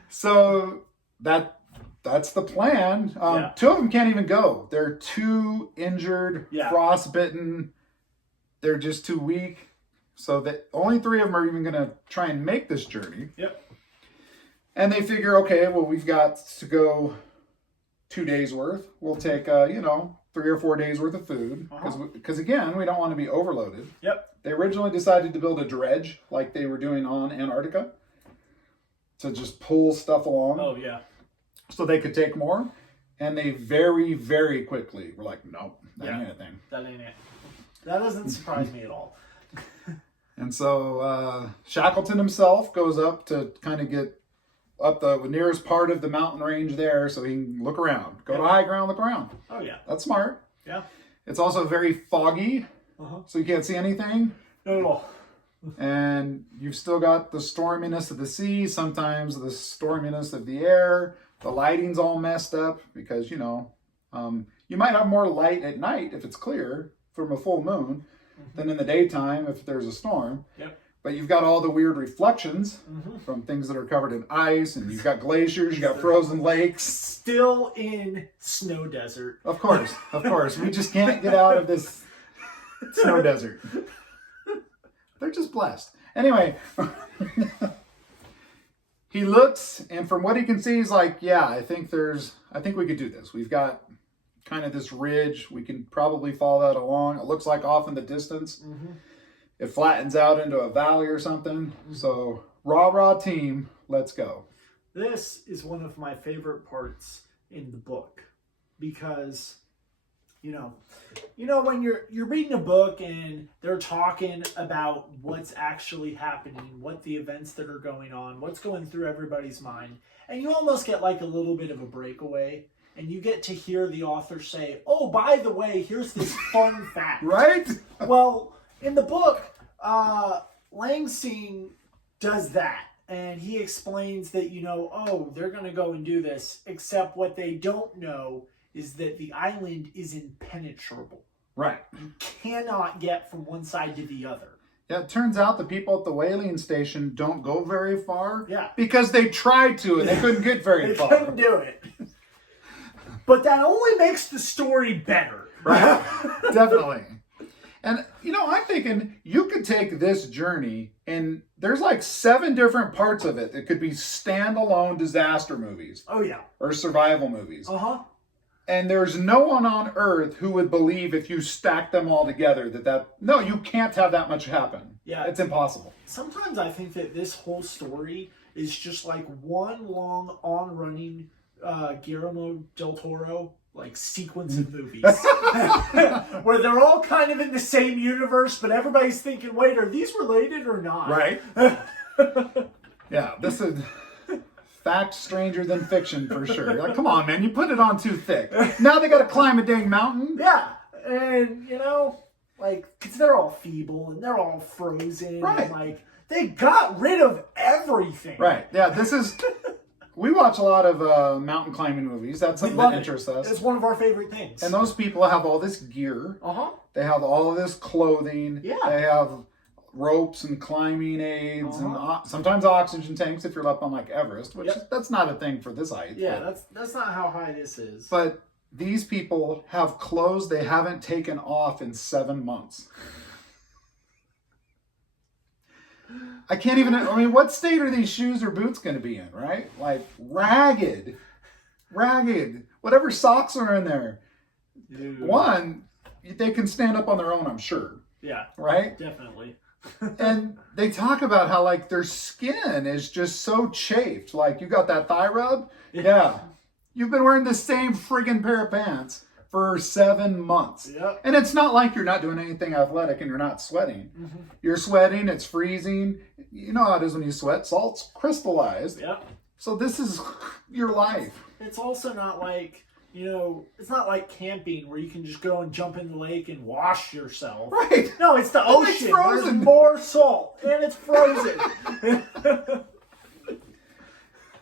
So that's the plan. 2 of them can't even go. They're too injured, frostbitten. They're just too weak. So that only 3 of them are even going to try and make this journey. Yep. And they figure, okay, well, we've got to go 2 days worth. We'll take, 3 or 4 days worth of food. Because again, we don't want to be overloaded. Yep. They originally decided to build a dredge like they were doing on Antarctica to just pull stuff along. Oh, yeah. So they could take more. And they very, very quickly were like, nope, that ain't a thing. That ain't it. That doesn't surprise me at all. And so Shackleton himself goes up to kind of get up the nearest part of the mountain range there so he can look around. Go to high ground, look around. Oh, yeah. That's smart. Yeah. It's also very foggy, so you can't see anything. Not at all. And you've still got the storminess of the sea, sometimes the storminess of the air. The lighting's all messed up because, you might have more light at night if it's clear from a full moon than in the daytime if there's a storm. Yep. But you've got all the weird reflections from things that are covered in ice, and you've got glaciers, you've got frozen lakes. Still in snow desert. Of course. We just can't get out of this snow desert. They're just blessed. Anyway, he looks, and from what he can see, he's like, yeah, I think we could do this. We've got kind of this ridge. We can probably follow that along. It looks like off in the distance. It flattens out into a valley or something. So, rah team, let's go. This is one of my favorite parts in the book because, when you're reading a book and they're talking about what's actually happening, what the events that are going on, what's going through everybody's mind, and you almost get like a little bit of a breakaway. And you get to hear the author say, oh, by the way, here's this fun fact. Right? Well, in the book, Langsing does that. And he explains that, they're going to go and do this. Except what they don't know is that the island is impenetrable. Right. You cannot get from one side to the other. Yeah, it turns out the people at the whaling station don't go very far. Yeah. Because they tried to and they couldn't get very far. They couldn't do it. But that only makes the story better. Right? Definitely. And, I'm thinking you could take this journey and there's like 7 different parts of it that could be standalone disaster movies. Oh, yeah. Or survival movies. And there's no one on earth who would believe if you stack them all together no, you can't have that much happen. Yeah. It's impossible. Sometimes I think that this whole story is just like one long on-running Guillermo del Toro sequence of movies where they're all kind of in the same universe, but everybody's thinking, wait, are these related or not? Right. Yeah, this is fact stranger than fiction for sure. You're like, come on, man, you put it on too thick. Now they got to climb a dang mountain. Yeah, and you know, like, because they're all feeble and they're all frozen. Right. And, like, they got rid of everything. Right. Yeah. This is. We watch a lot of mountain climbing movies. That's something that interests us. It's one of our favorite things. And those people have all this gear. They have all of this clothing. Yeah. They have ropes and climbing aids and sometimes oxygen tanks if you're up on like Everest, which that's not a thing for this height. Yeah, that's not how high this is. But these people have clothes they haven't taken off in 7 months. I can't even, I mean, what state are these shoes or boots going to be in, right? Like ragged, whatever socks are in there. Dude. One, they can stand up on their own, I'm sure. Yeah. Right? Definitely. And they talk about how like their skin is just so chafed. Like you got that thigh rub? Yeah. You've been wearing the same friggin' pair of pants for 7 months. Yep. And it's not like you're not doing anything athletic and you're not sweating. You're sweating, it's freezing. You know how it is when you sweat. Salt's crystallized. Yep. So this is your life. It's also not like, you know, it's not like camping where you can just go and jump in the lake and wash yourself. Right. No, it's the ocean. frozen. There's more salt and it's frozen.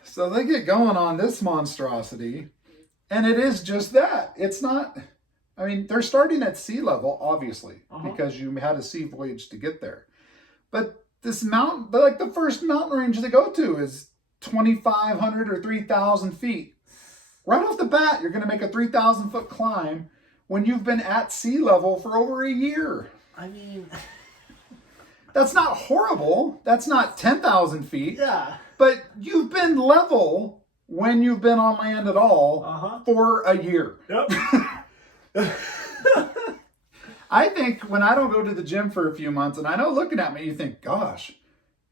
So they get going on this monstrosity. And it is just that. It's not, I mean, they're starting at sea level, obviously, because you had a sea voyage to get there. But this mountain, like the first mountain range they go to is 2,500 or 3,000 feet. Right off the bat, you're going to make a 3,000 foot climb when you've been at sea level for over a year. I mean, that's not horrible. That's not 10,000 feet. Yeah. But you've been level when you've been on land at all for a year. Yep. I think when I don't go to the gym for a few months, and I know looking at me, you think, gosh,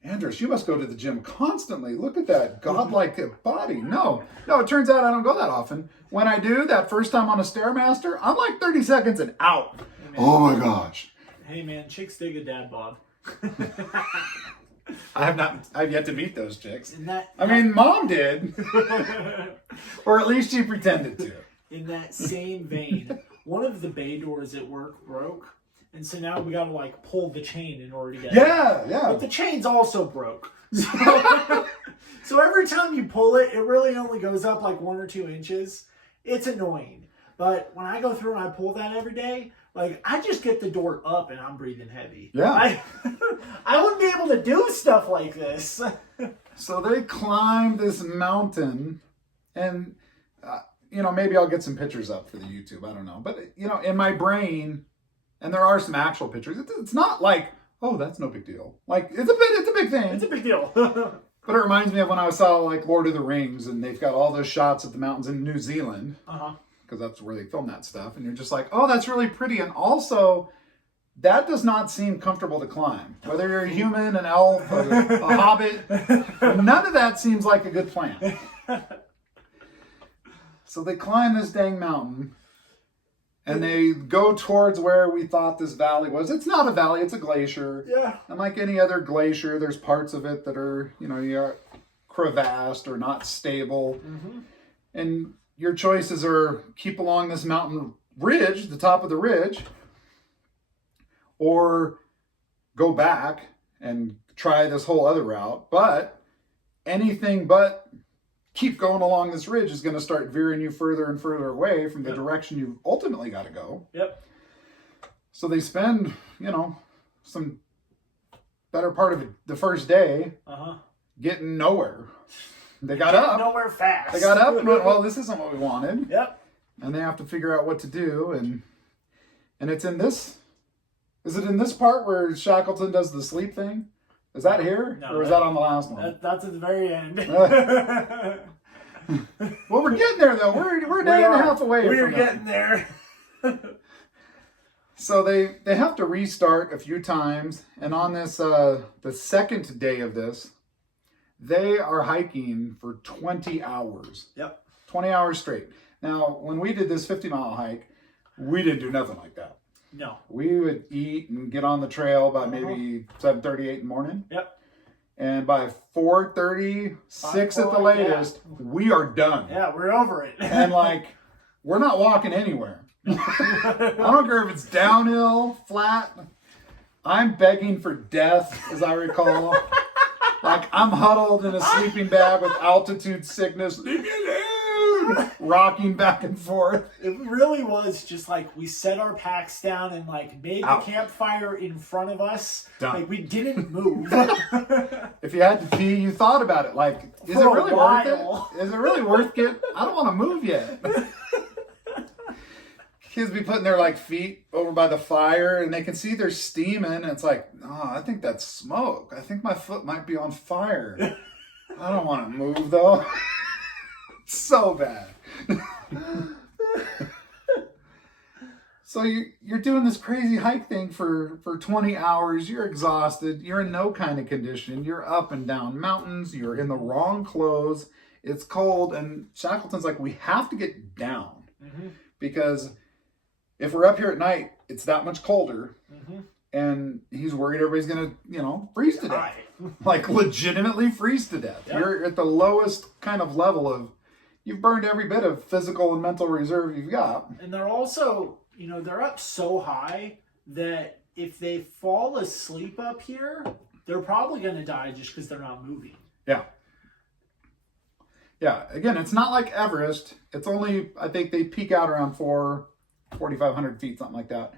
Andrus, you must go to the gym constantly. Look at that godlike body. No, it turns out I don't go that often. When I do, that first time on a Stairmaster, I'm like 30 seconds and out. Hey, oh my gosh. Hey man, chicks dig a dad bod. I've yet to meet those chicks. I mean, Mom did. Or at least she pretended to. In that same vein, one of the bay doors at work broke. And so now we gotta like pull the chain in order to get it. Yeah. But the chain's also broke. So every time you pull it, it really only goes up like 1 or 2 inches. It's annoying. But when I go through and I pull that every day, like I just get the door up and I'm breathing heavy. Yeah. I wouldn't be able to do stuff like this. So they climb this mountain and, you know, maybe I'll get some pictures up for the YouTube. I don't know. But, you know, in my brain, and there are some actual pictures, it's not like, oh, that's no big deal. Like, it's a big thing. It's a big deal. But it reminds me of when I saw, like, Lord of the Rings, and they've got all those shots of the mountains in New Zealand. Because that's where they film that stuff. And you're just like, oh, that's really pretty. And also, that does not seem comfortable to climb. Whether you're a human, an elf, a hobbit, none of that seems like a good plan. So they climb this dang mountain, and they go towards where we thought this valley was. It's not a valley, it's a glacier. Yeah. And like any other glacier, there's parts of it that are, you know, you're crevassed or not stable. And your choices are keep along this mountain ridge, the top of the ridge, or go back and try this whole other route. But anything but keep going along this ridge is going to start veering you further and further away from the direction you've ultimately got to go. So they spend, you know, some better part of the first day getting nowhere. They got up. Nowhere fast. They got up and went, well, this isn't what we wanted. Yep. And they have to figure out what to do. And it's in this. Is it in this part where Shackleton does the sleep thing? Is that here? No, or is that on the last one? That's at the very end. Well, we're getting there, though. We're a day and a half away We're from getting there. So they have to restart a few times. And on this, the second day of this, they are hiking for 20 hours. 20 hours straight. Now, when we did this 50-mile hike, we didn't do nothing like that. No. We would eat and get on the trail by maybe 7:30, 8 in the morning. And by 4:36 at the latest, we are done. Yeah, we're over it. And like, we're not walking anywhere. I don't care if it's downhill, flat. I'm begging for death, as I recall. Like, I'm huddled in a sleeping bag with altitude sickness. Leave me alone! Rocking back and forth. It really was just like we set our packs down and like made the campfire in front of us. Done. Like we didn't move. If you had to pee, you thought about it. Like, is it really worth it? Is it really worth it? I don't want to move yet. Kids be putting their like feet over by the fire and they can see they're steaming and it's like, oh, I think that's smoke. I think my foot might be on fire. I don't want to move though. It's so bad. So you're doing this crazy hike thing for 20 hours. You're exhausted. You're in no kind of condition. You're up and down mountains. You're in the wrong clothes. It's cold. And Shackleton's like, we have to get down because if we're up here at night, it's that much colder, and he's worried everybody's gonna, freeze to death, like legitimately freeze to death. Yep. You're at the lowest kind of level of, you've burned every bit of physical and mental reserve you've got. And they're also, they're up so high that if they fall asleep up here, they're probably gonna die just because they're not moving. Yeah. Yeah. Again, it's not like Everest. It's only, I think they peak out around 4,500 feet, something like that.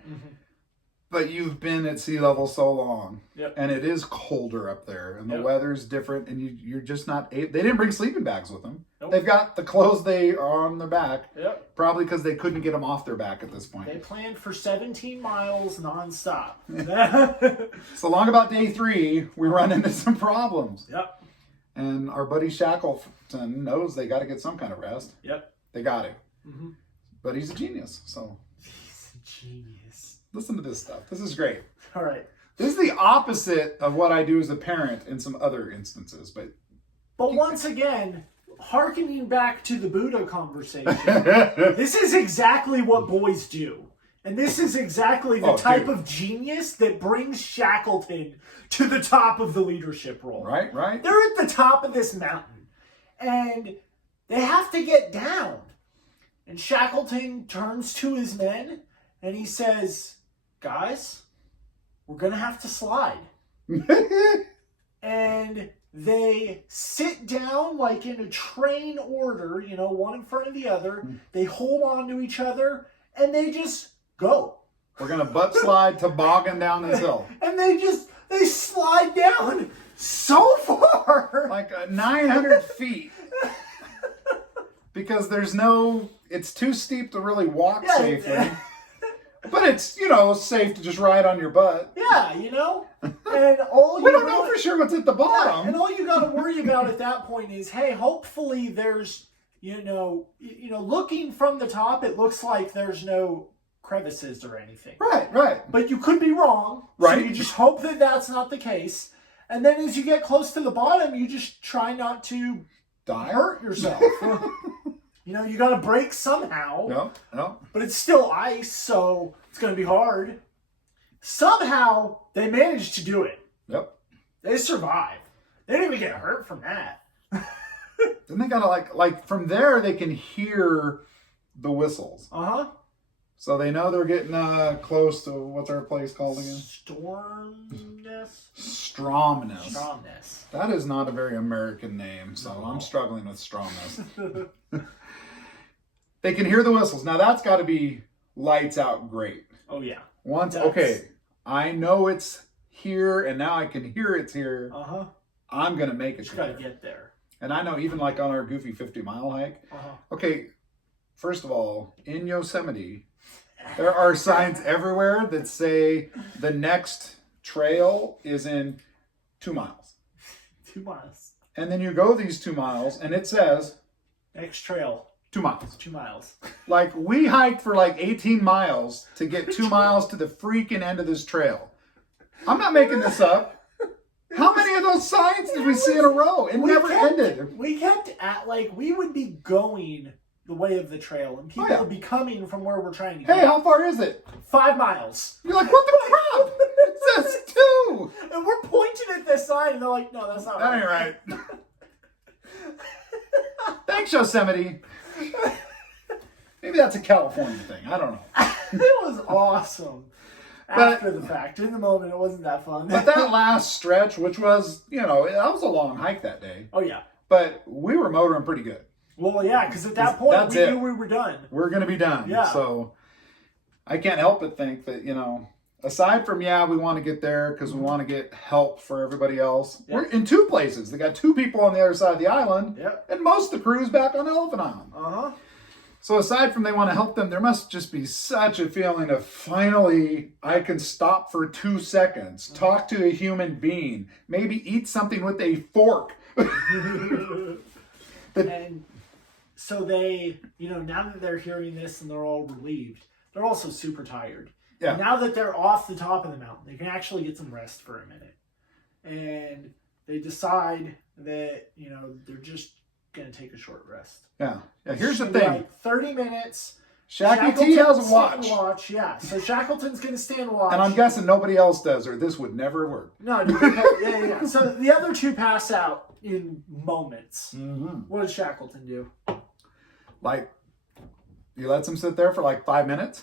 But you've been at sea level so long, and it is colder up there, and the weather's different, and you're just not able. They didn't bring sleeping bags with them. Nope. They've got the clothes they are on their back, probably because they couldn't get them off their back at this point. They planned for 17 miles nonstop. So long about day 3, we run into some problems. Yep. And our buddy Shackleton knows they got to get some kind of rest. Yep. They got it. But he's a genius, so. He's a genius. Listen to this stuff. This is great. All right. This is the opposite of what I do as a parent in some other instances, but once again, hearkening back to the Buddha conversation, this is exactly what boys do. And this is exactly the type of genius that brings Shackleton to the top of the leadership role. Right. They're at the top of this mountain, and they have to get down. And Shackleton turns to his men, and he says, guys, we're going to have to slide. And they sit down like in a train order, one in front of the other. They hold on to each other, and they just go. We're going to butt slide toboggan down this hill. And they slide down so far. Like 900 feet. Because it's too steep to really walk safely. But it's, safe to just ride on your butt. Yeah, And all we don't know for sure what's at the bottom. Yeah, and all you got to worry about at that point is, hey, hopefully there's, looking from the top, it looks like there's no crevices or anything. Right. But you could be wrong. Right. So you just hope that that's not the case. And then as you get close to the bottom, you just try not to hurt yourself. You got to brake somehow. No. But it's still ice, so it's going to be hard. Somehow, they managed to do it. Yep. They survived. They didn't even get hurt from that. Then they got to, like from there, they can hear the whistles. So they know they're getting close to, what's our place called again? Stromness. That is not a very American name, so I'm struggling with Stromness. They can hear the whistles. Now that's got to be lights out great. Oh yeah. I know it's here, and now I can hear it's here. I'm gonna make it. Just gotta get there. And I know even like on our goofy 50-mile hike. Okay, first of all, in Yosemite, there are signs everywhere that say the next trail is in 2 miles. 2 miles. And then you go these 2 miles, and it says next trail. 2 miles. 2 miles. Like, we hiked for like 18 miles to get 2 miles to the freaking end of this trail. I'm not making this up. How many of those signs did we see in a row? It never ended. We kept we would be going the way of the trail, and people would be coming from where we're trying to go. Hey, how far is it? 5 miles. You're like, what the crap? It Yes, two. And we're pointing at this sign, and they're like, no, that's not That right. ain't right. Thanks, Yosemite. Maybe that's a California thing. I don't know. It was awesome. After the fact. In the moment, it wasn't that fun. But that last stretch, which was, that was a long hike that day. Oh, yeah. But we were motoring pretty good. Well, yeah, because at that point, we knew we were done. We're going to be done. Yeah. So I can't help but think that, aside from, we want to get there because we want to get help for everybody else. Yep. We're in two places. They got two people on the other side of the island. Yep. And most of the crew's back on Elephant Island. Uh-huh. So aside from they want to help them, there must just be such a feeling of finally I can stop for 2 seconds, talk to a human being, maybe eat something with a fork. And so they, now that they're hearing this and they're all relieved, they're also super tired. Yeah. And now that they're off the top of the mountain, they can actually get some rest for a minute. And they decide that, they're just going to take a short rest. Yeah. Here's the thing. Like 30 minutes. Shackleton T has a watch. Yeah. So Shackleton's going to stand watch. And I'm guessing nobody else does, or this would never work. No, yeah. So the other two pass out in moments. Mm-hmm. What does Shackleton do? Like, he lets them sit there for like 5 minutes.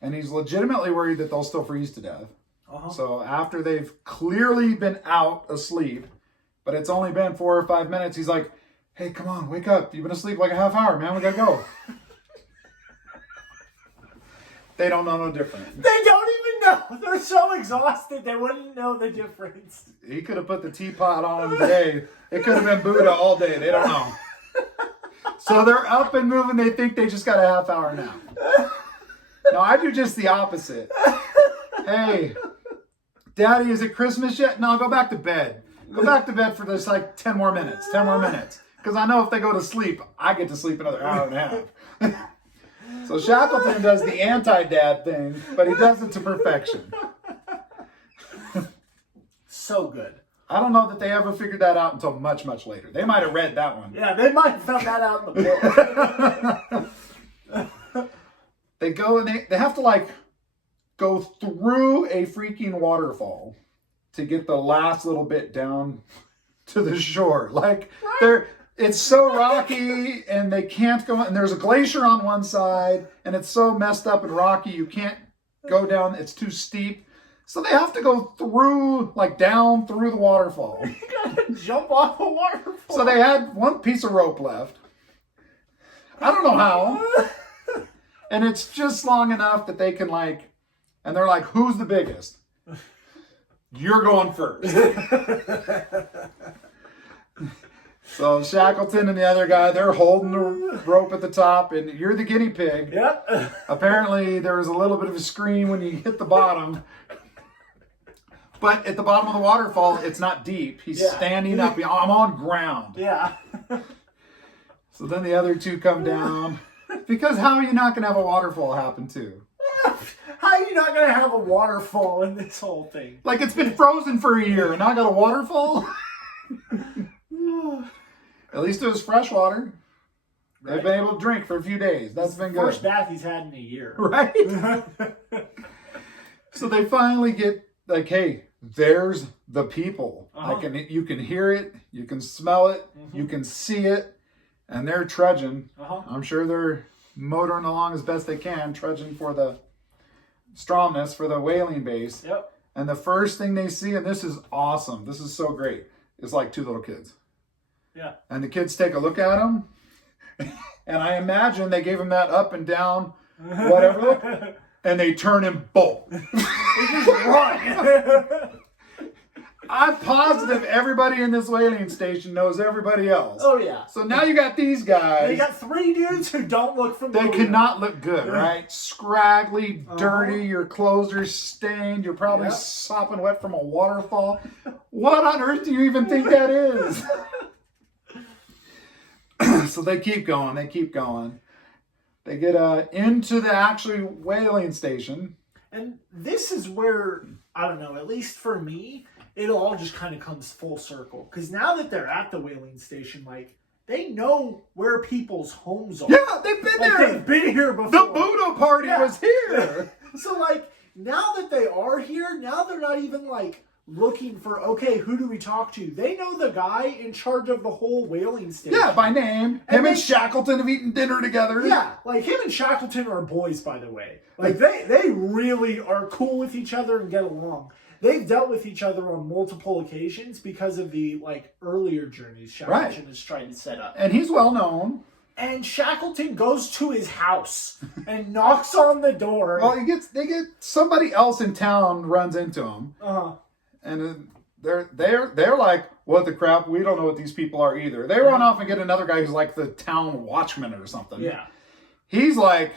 And he's legitimately worried that they'll still freeze to death. Uh-huh. So after they've clearly been out asleep, but it's only been 4 or 5 minutes, he's like, hey, come on, wake up. You've been asleep like a half hour, man. We got to go. They don't know no different. They don't even know. They're so exhausted, they wouldn't know the difference. He could have put the teapot on today. It could have been Buddha all day. They don't know. So they're up and moving. They think they just got a half hour nap. No, I do just the opposite. Hey, Daddy, is it Christmas yet? No, go back to bed. Go back to bed for just like 10 more minutes. 10 more minutes. Because I know if they go to sleep, I get to sleep another hour and a half. So Shackleton does the anti-dad thing, but he does it to perfection. So good. I don't know that they ever figured that out until much, much later. They might have read that one. Yeah, they might have found that out in the book. They go and they have to go through a freaking waterfall to get the last little bit down to the shore. It's so rocky and they can't go, and there's a glacier on one side and it's so messed up and rocky you can't go down, it's too steep. So they have to go through, down through the waterfall. You gotta jump off a waterfall. So they had one piece of rope left. I don't know how. And it's just long enough that they can and they're like, who's the biggest? You're going first. So Shackleton and the other guy, they're holding the rope at the top, and you're the guinea pig. Yep. Apparently, there was a little bit of a scream when you hit the bottom. But at the bottom of the waterfall, it's not deep. He's standing up. I'm on ground. Yeah. So then the other two come down. Because how are you not going to have a waterfall happen too? How are you not going to have a waterfall in this whole thing? It's been frozen for a year and now got a waterfall? At least it was fresh water. Right. They've been able to drink for a few days. That's been good. First bath he's had in a year. Right? So they finally get hey, there's the people. Uh-huh. You can hear it, you can smell it, you can see it, and they're trudging. Uh-huh. I'm sure they're motoring along as best they can, trudging for the strongness for the whaling base. Yep. And the first thing they see, and this is awesome, this is so great, is two little kids. Yeah. And the kids take a look at them, and I imagine they gave them that up and down, whatever look, and they turn and bolt. They just run. I'm positive everybody in this whaling station knows everybody else. Oh, yeah. So now you got these guys. They got 3 dudes who don't look familiar. They cannot look good, right? Scraggly, dirty, your clothes are stained, you're probably sopping wet from a waterfall. What on earth do you even think that is? So they keep going, they get into the actual whaling station. And this is where, I don't know, at least for me, it all just kind of comes full circle. Because now that they're at the whaling station, they know where people's homes are. Yeah, they've been there. They've been here before. The Buddha party was here. So, now that they are here, now they're not even like looking for, okay, who do we talk to? They know the guy in charge of the whole whaling station. Yeah, by name. Him and Shackleton have eaten dinner together. Yeah, like him and Shackleton are boys, by the way. Like they really are cool with each other and get along. They've dealt with each other on multiple occasions because of the like earlier journeys Shackleton is trying to set up. And he's well known. And Shackleton goes to his house and knocks on the door. Well, they get somebody else in town runs into him. Uh-huh. And they're like, what the crap? We don't know what these people are either. They run off and get another guy who's like the town watchman or something. Yeah. He's like,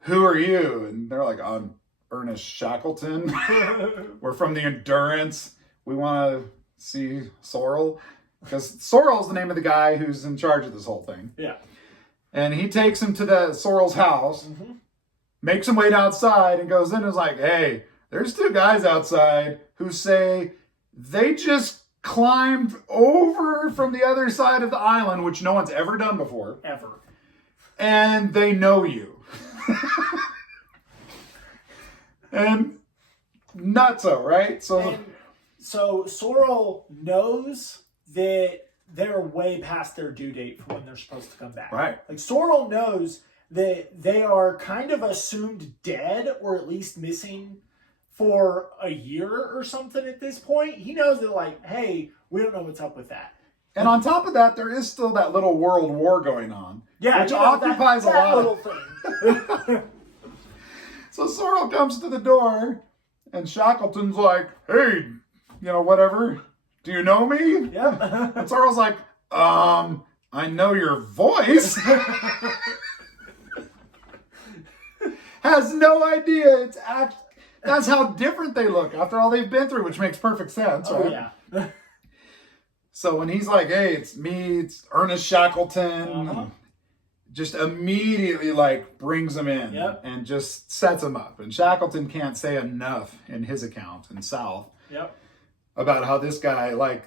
who are you? And they're like, I'm Ernest Shackleton. We're from the Endurance. We want to see Sorrel. Because Sorrel's the name of the guy who's in charge of this whole thing. Yeah. And he takes him to the Sorrel's house, makes him wait outside, and goes in and is like, hey, there's two guys outside who say they just climbed over from the other side of the island, which no one's ever done before. Ever. And they know you. And nutso, right? So Sorrel knows that they're way past their due date for when they're supposed to come back. Right. Like Sorrel knows that they are kind of assumed dead or at least missing for a year or something at this point. He knows that like, hey, we don't know what's up with that. And on top of that, there is still that little world war going on. Yeah, which occupies a lot little of thing. So Sorrel comes to the door, and Shackleton's like, hey, whatever. Do you know me? Yeah. And Sorrel's like, I know your voice. Has no idea. That's how different they look after all they've been through, which makes perfect sense, right? Oh, yeah. So when he's like, hey, it's me, it's Ernest Shackleton, just immediately like brings him in and just sets him up. And Shackleton can't say enough in his account in South about how this guy, like,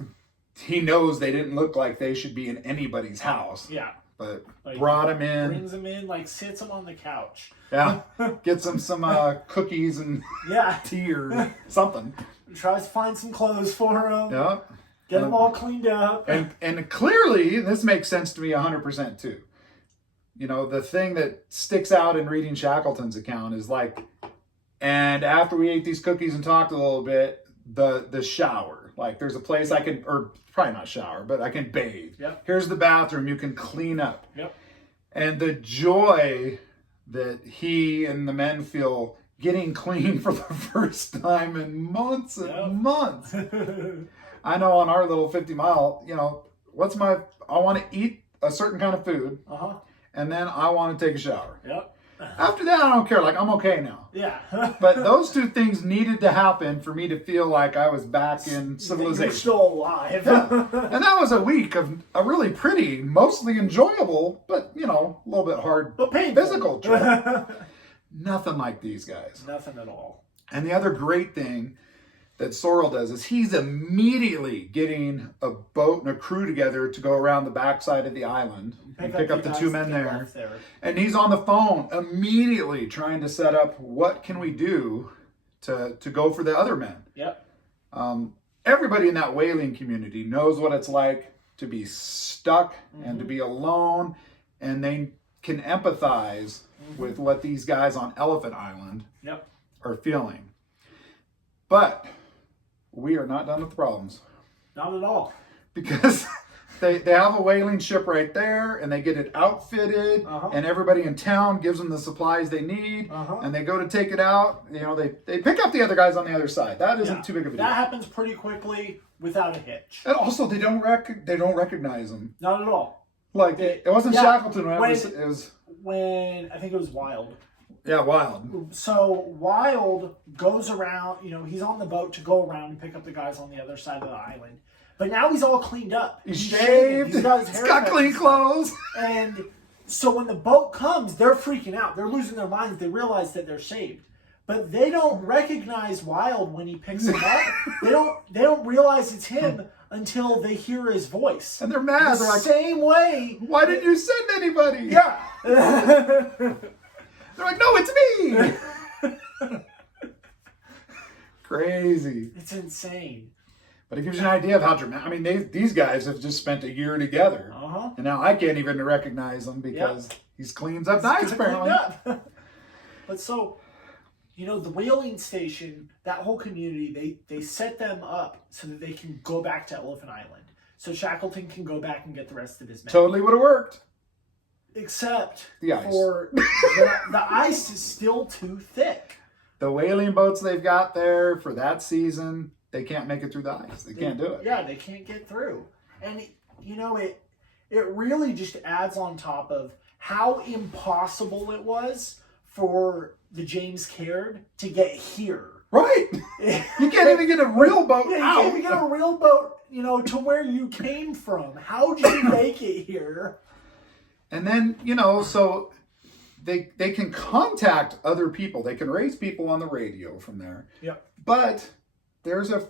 he knows they didn't look like they should be in anybody's house. Yeah. But like, brought him in. Brings him in, like sits him on the couch. Yeah. Gets him some cookies and tea or something. Tries to find some clothes for him. Yeah. Get them all cleaned up. And clearly, this makes sense to me 100% too. The thing that sticks out in reading Shackleton's account is like, and after we ate these cookies and talked a little bit, the shower. Like, there's a place I can, or probably not shower, but I can bathe. Yep. Here's the bathroom. You can clean up. Yep. And the joy that he and the men feel getting clean for the first time in months and months. I know on our little 50-mile, I want to eat a certain kind of food, and then I want to take a shower. Yep. After that, I don't care. Like, I'm okay now. Yeah. But those two things needed to happen for me to feel like I was back in civilization. You're still alive. And that was a week of a really pretty, mostly enjoyable, but, a little bit hard, but painful. physical trip. Nothing like these guys. Nothing at all. And the other great thing that Sorrel does is he's immediately getting a boat and a crew together to go around the backside of the island and pick up the two men there. And he's on the phone immediately trying to set up what can we do to go for the other men. Yep. Everybody in that whaling community knows what it's like to be stuck and to be alone, and they can empathize with what these guys on Elephant Island are feeling. But we are not done with the problems. Not at all. Because they have a whaling ship right there, and they get it outfitted, and everybody in town gives them the supplies they need, and they go to take it out. They pick up the other guys on the other side. That isn't too big of a deal. That happens pretty quickly without a hitch. And also, they don't recognize them. Not at all. Like, it wasn't Shackleton. It was when I think it was Wild. Yeah, Wild. So Wild goes around, he's on the boat to go around and pick up the guys on the other side of the island. But now he's all cleaned up. He's shaved. He's got his hair got clean clothes. And so when the boat comes, they're freaking out. They're losing their minds. They realize that they're shaved. But they don't recognize Wild when he picks them up. They don't realize it's him until they hear his voice. And they're mad. They're like, same way. Why didn't you send anybody? Yeah. They're like, no, it's me. crazy. It's insane. But it gives you an idea of how dramatic. I mean, these guys have just spent a year together. And now I can't even recognize him because he's cleans up nice, apparently. But so, the whaling station, that whole community, they set them up so that they can go back to Elephant Island. So Shackleton can go back and get the rest of his men. Totally would have worked. Except the ice. For the ice is still too thick. The whaling boats they've got there for that season, they can't make it through the ice. They can't do it. Yeah, they can't get through. And, it really just adds on top of how impossible it was for the James Caird to get here. Right. You can't even get a real boat out. You can't even get a real boat, to where you came from. How did you make it here? And then, so they can contact other people. They can raise people on the radio from there. Yep. But there's a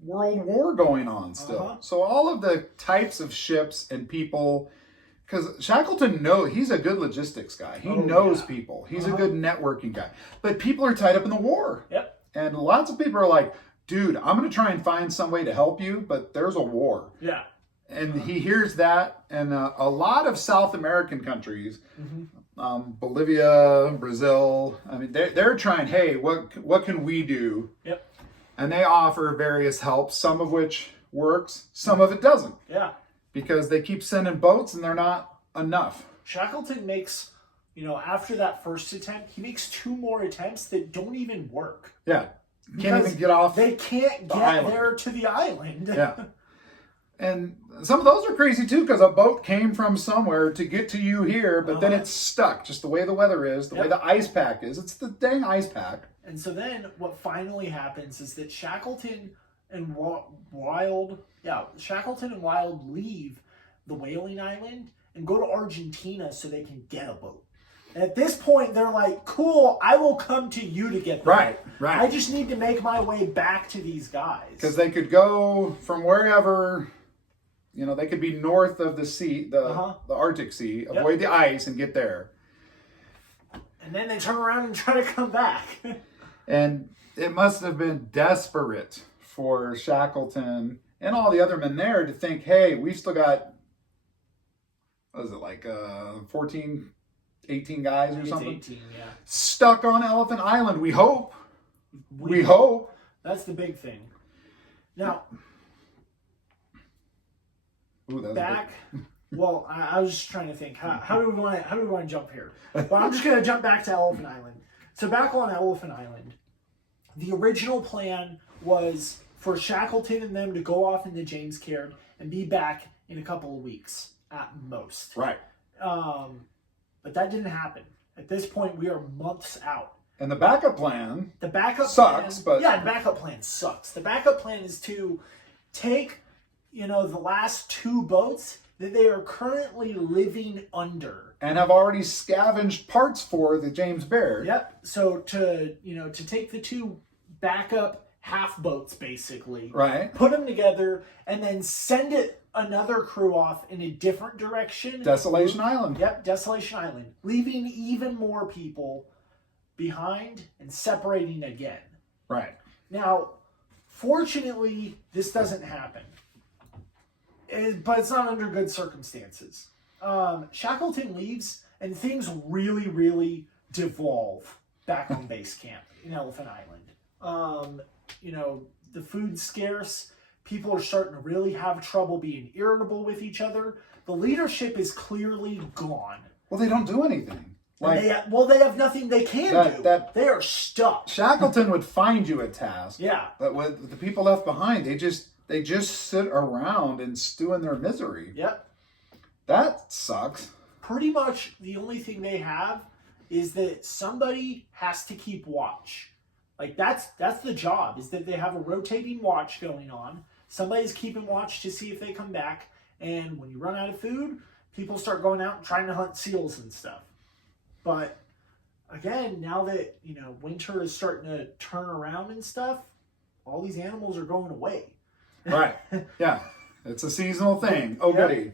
world war going on still. So all of the types of ships and people, because Shackleton he's a good logistics guy. He knows people. He's a good networking guy. But people are tied up in the war. Yep. And lots of people are like, dude, I'm going to try and find some way to help you, but there's a war. Yeah. And he hears that, and a lot of South American countries, Bolivia, Brazil, I mean, they're trying, hey, what can we do? Yep. And they offer various helps, some of which works, some of it doesn't. Yeah. Because they keep sending boats, and they're not enough. Shackleton makes, after that first attempt, he makes 2 more attempts that don't even work. Yeah. Can't even get off. They can't get there to the island. Yeah. And some of those are crazy too, because a boat came from somewhere to get to you here, but then it's stuck just the way the weather is, the way the ice pack is. It's the dang ice pack. And so then what finally happens is that Shackleton and Wild leave the whaling island and go to Argentina so they can get a boat. And at this point, they're like, cool, I will come to you to get the boat. Right. I just need to make my way back to these guys. Because they could go from wherever, they could be north of the sea, the Arctic Sea, avoid the ice and get there. And then they turn around and try to come back. And it must have been desperate for Shackleton and all the other men there to think, hey, we've still got, 14, 18 guys or something? 18, yeah. Stuck on Elephant Island, we hope. We hope. That's the big thing. Now, back. Well, I was just trying to think. How do we want to jump here? Well, I'm just going to jump back to Elephant Island. So back on Elephant Island, the original plan was for Shackleton and them to go off into James Caird and be back in a couple of weeks at most. Right. But that didn't happen. At this point, we are months out. And the backup plan sucks. But the backup plan sucks. The backup plan is to take, the last 2 boats that they are currently living under. And have already scavenged parts for the James Baird. Yep. So to take the 2 backup half boats, basically. Right. Put them together and then send another crew off in a different direction. Desolation Island. Yep, Desolation Island. Leaving even more people behind and separating again. Right. Now, fortunately, this doesn't happen. But it's not under good circumstances. Shackleton leaves and things really, really devolve back on base camp in Elephant Island. The food's scarce. People are starting to really have trouble being irritable with each other. The leadership is clearly gone. Well, they don't do anything. They have nothing they can do. They are stuck. Shackleton would find you a task. Yeah. But with the people left behind, they just sit around and stew in their misery. Yep. That sucks. Pretty much the only thing they have is that somebody has to keep watch. That's the job, is that they have a rotating watch going on. Somebody's keeping watch to see if they come back. And when you run out of food, people start going out and trying to hunt seals and stuff. But again, now that, winter is starting to turn around and stuff, all these animals are going away. Right. Yeah. It's a seasonal thing. Oh, goody.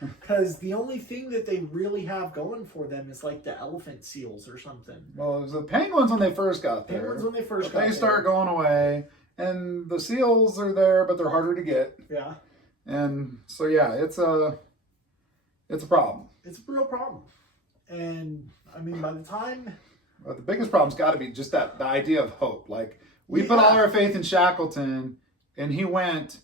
Because the only thing that they really have going for them is like the elephant seals or something. Well, it was the penguins when they first got there. Penguins when they first but got they start there. going away, and the seals are there, but they're harder to get. Yeah. And so yeah, it's a problem. It's a real problem. And I mean, by the time... But the biggest problem's got to be just the idea of hope. Like, we put Yeah. all our faith in Shackleton, and he went,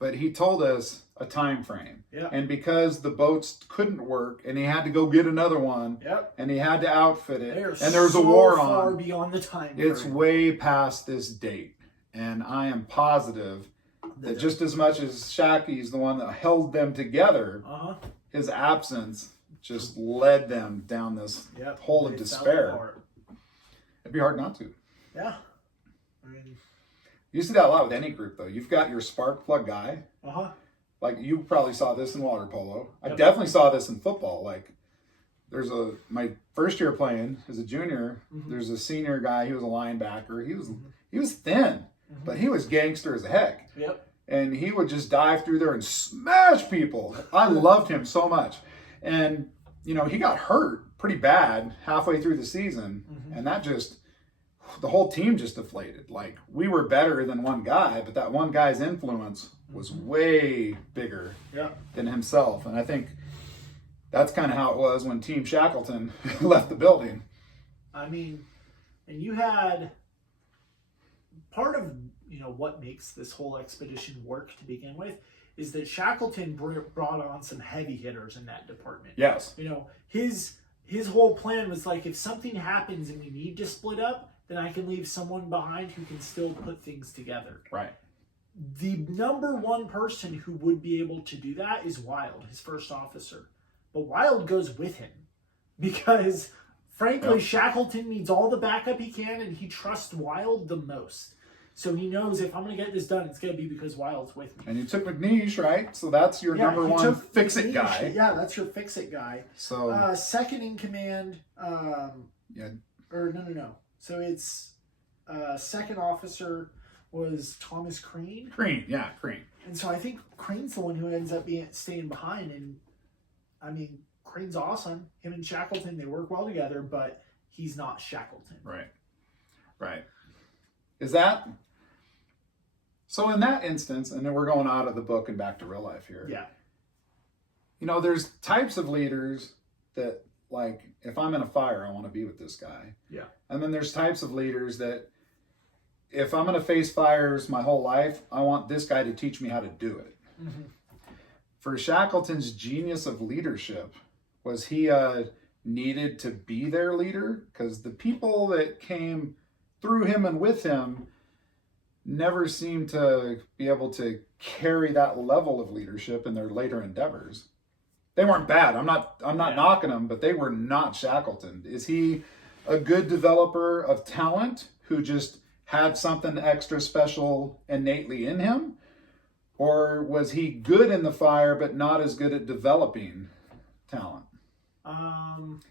but he told us a time frame. Yeah. And because the boats couldn't work, and he had to go get another one, Yep. and he had to outfit it, They are and there was so a war far on. beyond the time It's frame. way past this date, and I am positive that just as much as Shacky's the one that held them together, his absence just led them down this hole of despair. It'd be hard not to. Yeah. I mean, you see that a lot with any group, though. You've got your spark plug guy. Like, you probably saw this in water polo. I definitely saw this in football. Like, my first year playing as a junior, there's a senior guy. He was a linebacker. He was thin, but he was gangster as a heck. Yep. And he would just dive through there and smash people. I loved him so much. And, you know, he got hurt pretty bad halfway through the season. And that the whole team just deflated. Like, we were better than one guy, but that one guy's influence was way bigger than himself. And I think that's kind of how it was when Team Shackleton left the building. I mean, and you had part of, you know, what makes this whole expedition work to begin with is that Shackleton brought on some heavy hitters in that department. Yes. You know, his whole plan was like, if something happens and we need to split up, then I can leave someone behind who can still put things together. Right. The number one person who would be able to do that is Wild, his first officer. But Wild goes with him because, frankly, Shackleton needs all the backup he can, and he trusts Wild the most. So he knows if I'm going to get this done, it's going to be because Wild's with me. And you took McNeish, right? So that's your number one fix-it guy. Yeah, that's your fix-it guy. So second in command, or no. So it's second officer was Thomas Crean. Crean. And so I think Crane's the one who ends up staying behind. And I mean, Crane's awesome. Him and Shackleton, they work well together, but he's not Shackleton. Right. Is that... So in that instance, and then we're going out of the book and back to real life here. Yeah. You know, there's types of leaders that, like, if I'm in a fire, I want to be with this guy. Yeah. And then there's types of leaders that, if I'm going to face fires my whole life, I want this guy to teach me how to do it. For Shackleton's genius of leadership, was he needed to be their leader? Because the people that came through him and with him never seemed to be able to carry that level of leadership in their later endeavors. They weren't bad. I'm not knocking them, but they were not Shackleton. Is he a good developer of talent who just had something extra special innately in him? Or was he good in the fire, but not as good at developing talent?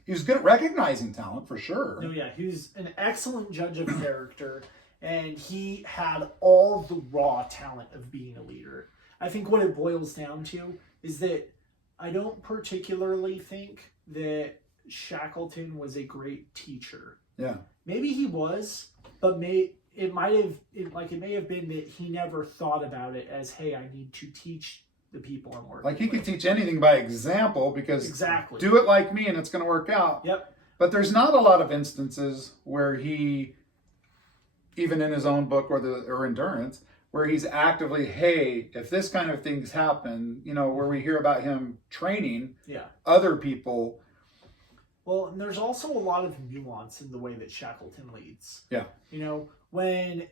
He was good at recognizing talent, for sure. No, yeah, he was an excellent judge of character, and he had all the raw talent of being a leader. I think what it boils down to is that I don't particularly think that Shackleton was a great teacher. Yeah. Maybe he was, but it may have been that he never thought about it as, hey, I need to teach the people I'm working Like, he could with. teach anything by example, because Exactly. do it like me and it's going to work out. Yep. But there's not a lot of instances where he, even in his own book or Endurance, where he's actively, hey, if this kind of things happen, you know, where we hear about him training other people. Well, and there's also a lot of nuance in the way that Shackleton leads. Yeah. You know, way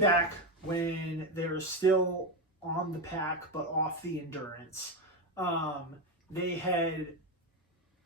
back when they're still on the pack but off the Endurance, they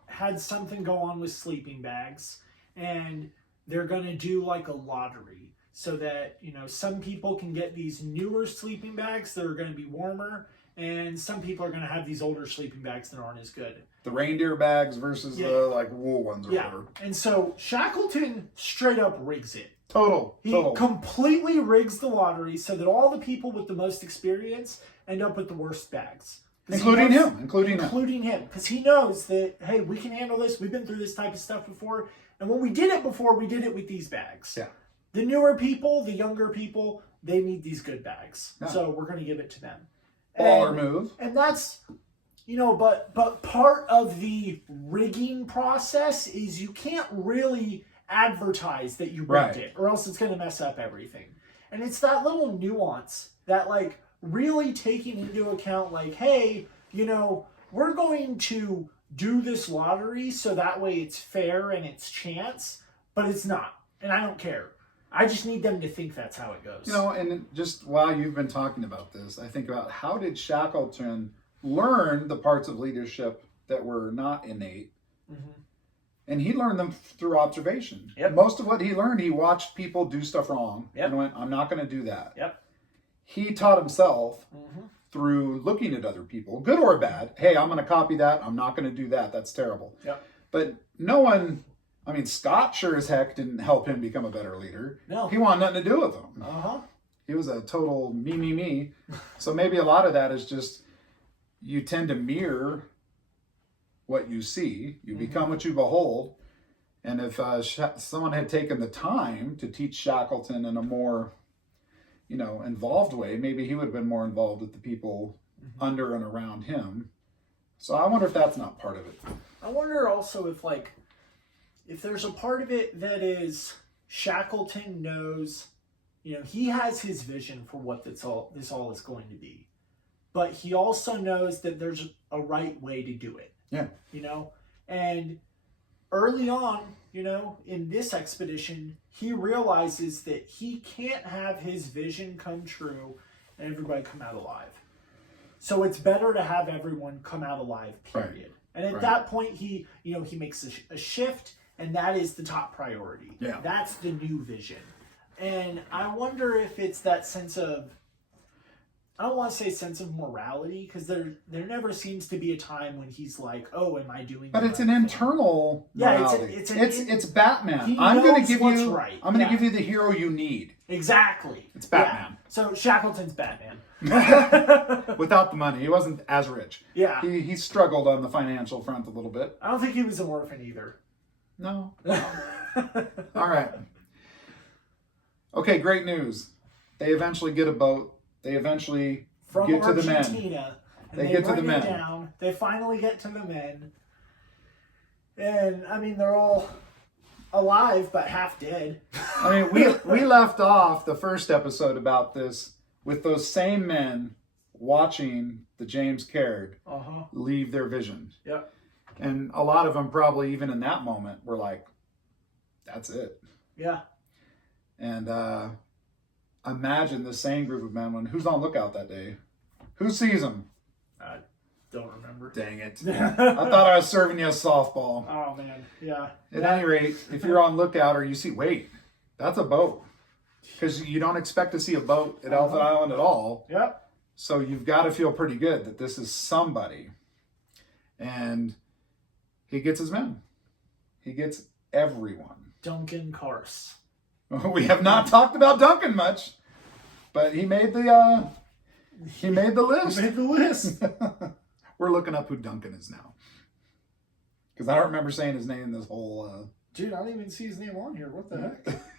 had something go on with sleeping bags, and they're going to do like a lottery so that, you know, some people can get these newer sleeping bags that are going to be warmer, and some people are going to have these older sleeping bags that aren't as good. The reindeer bags versus the like wool ones or whatever. And so Shackleton straight up rigs it. He Total. completely rigs the lottery so that all the people with the most experience end up with the worst bags. Including him. Including him. Because he knows that, hey, we can handle this. We've been through this type of stuff before. And when we did it before, we did it with these bags. Yeah. The newer people, the younger people, they need these good bags. Yeah. So we're going to give it to them. Baller move. And that's, but part of the rigging process is you can't really advertise that you rigged it, or else it's going to mess up everything. And it's that little nuance that, like, really taking into account, like, hey, we're going to do this lottery so that way it's fair and it's chance, but it's not. And I don't care. I just need them to think that's how it goes. And just while you've been talking about this, I think about how did Shackleton learn the parts of leadership that were not innate? Mm-hmm. And he learned them through observation. Yep. Most of what he learned, he watched people do stuff wrong and went, I'm not going to do that. Yep. He taught himself through looking at other people, good or bad. Hey, I'm going to copy that. I'm not going to do that. That's terrible. Yep. But no one... Scott sure as heck didn't help him become a better leader. No. He wanted nothing to do with him. Uh-huh. He was a total me. So maybe a lot of that is just you tend to mirror what you see. You become what you behold. And if someone had taken the time to teach Shackleton in a more, involved way, maybe he would have been more involved with the people under and around him. So I wonder if that's not part of it. I wonder also if there's a part of it that is Shackleton knows, he has his vision for what this all is going to be. But he also knows that there's a right way to do it. Yeah. And early on, in this expedition, he realizes that he can't have his vision come true and everybody come out alive. So it's better to have everyone come out alive, period. Right. And at that point, he makes a shift. And that is the top priority. Yeah. That's the new vision. And I wonder if it's that sense of, I don't want to say sense of morality, because there never seems to be a time when he's like, oh, am I doing But it's an internal morality. It's Batman. I'm going to give you right. I'm going to give you the hero you need. Exactly. It's Batman. Yeah. So Shackleton's Batman. Without the money. He wasn't as rich. Yeah. He struggled on the financial front a little bit. I don't think he was an orphan either. No. All right. Okay, great news. They eventually get a boat. They eventually get to the men. They get to the men. Down. They finally get to the men. And, they're all alive, but half dead. We left off the first episode about this with those same men watching the James Caird leave their vision. Yep. And a lot of them probably, even in that moment, were like, that's it. Yeah. And imagine the same group of men who's on lookout that day? Who sees them? I don't remember. Dang it. I thought I was serving you a softball. Oh, man. Yeah. At any rate, if you're on lookout or you see, wait, that's a boat. Because you don't expect to see a boat at Elephant Island at all. Yep. So you've got to feel pretty good that this is somebody. And he gets his men. He gets everyone. Duncan Carse. We have not talked about Duncan much, but he made the list. He made the list. We're looking up who Duncan is now, because I don't remember saying his name this whole. Dude, I didn't even see his name on here. What the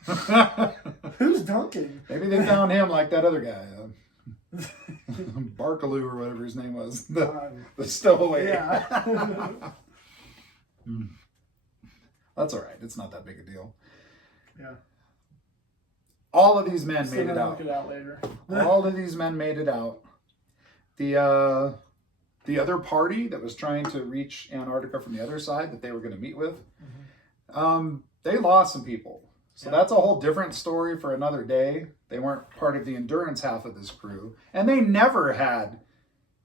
heck? Who's Duncan? Maybe they found him like that other guy, Barkaloo or whatever his name was, the stowaway. Yeah. That's all right. It's not that big a deal. Yeah. All of these men made it out. Look it out later. All of these men made it out. The other party that was trying to reach Antarctica from the other side that they were going to meet with, they lost some people. So that's a whole different story for another day. They weren't part of the Endurance half of this crew. And they never had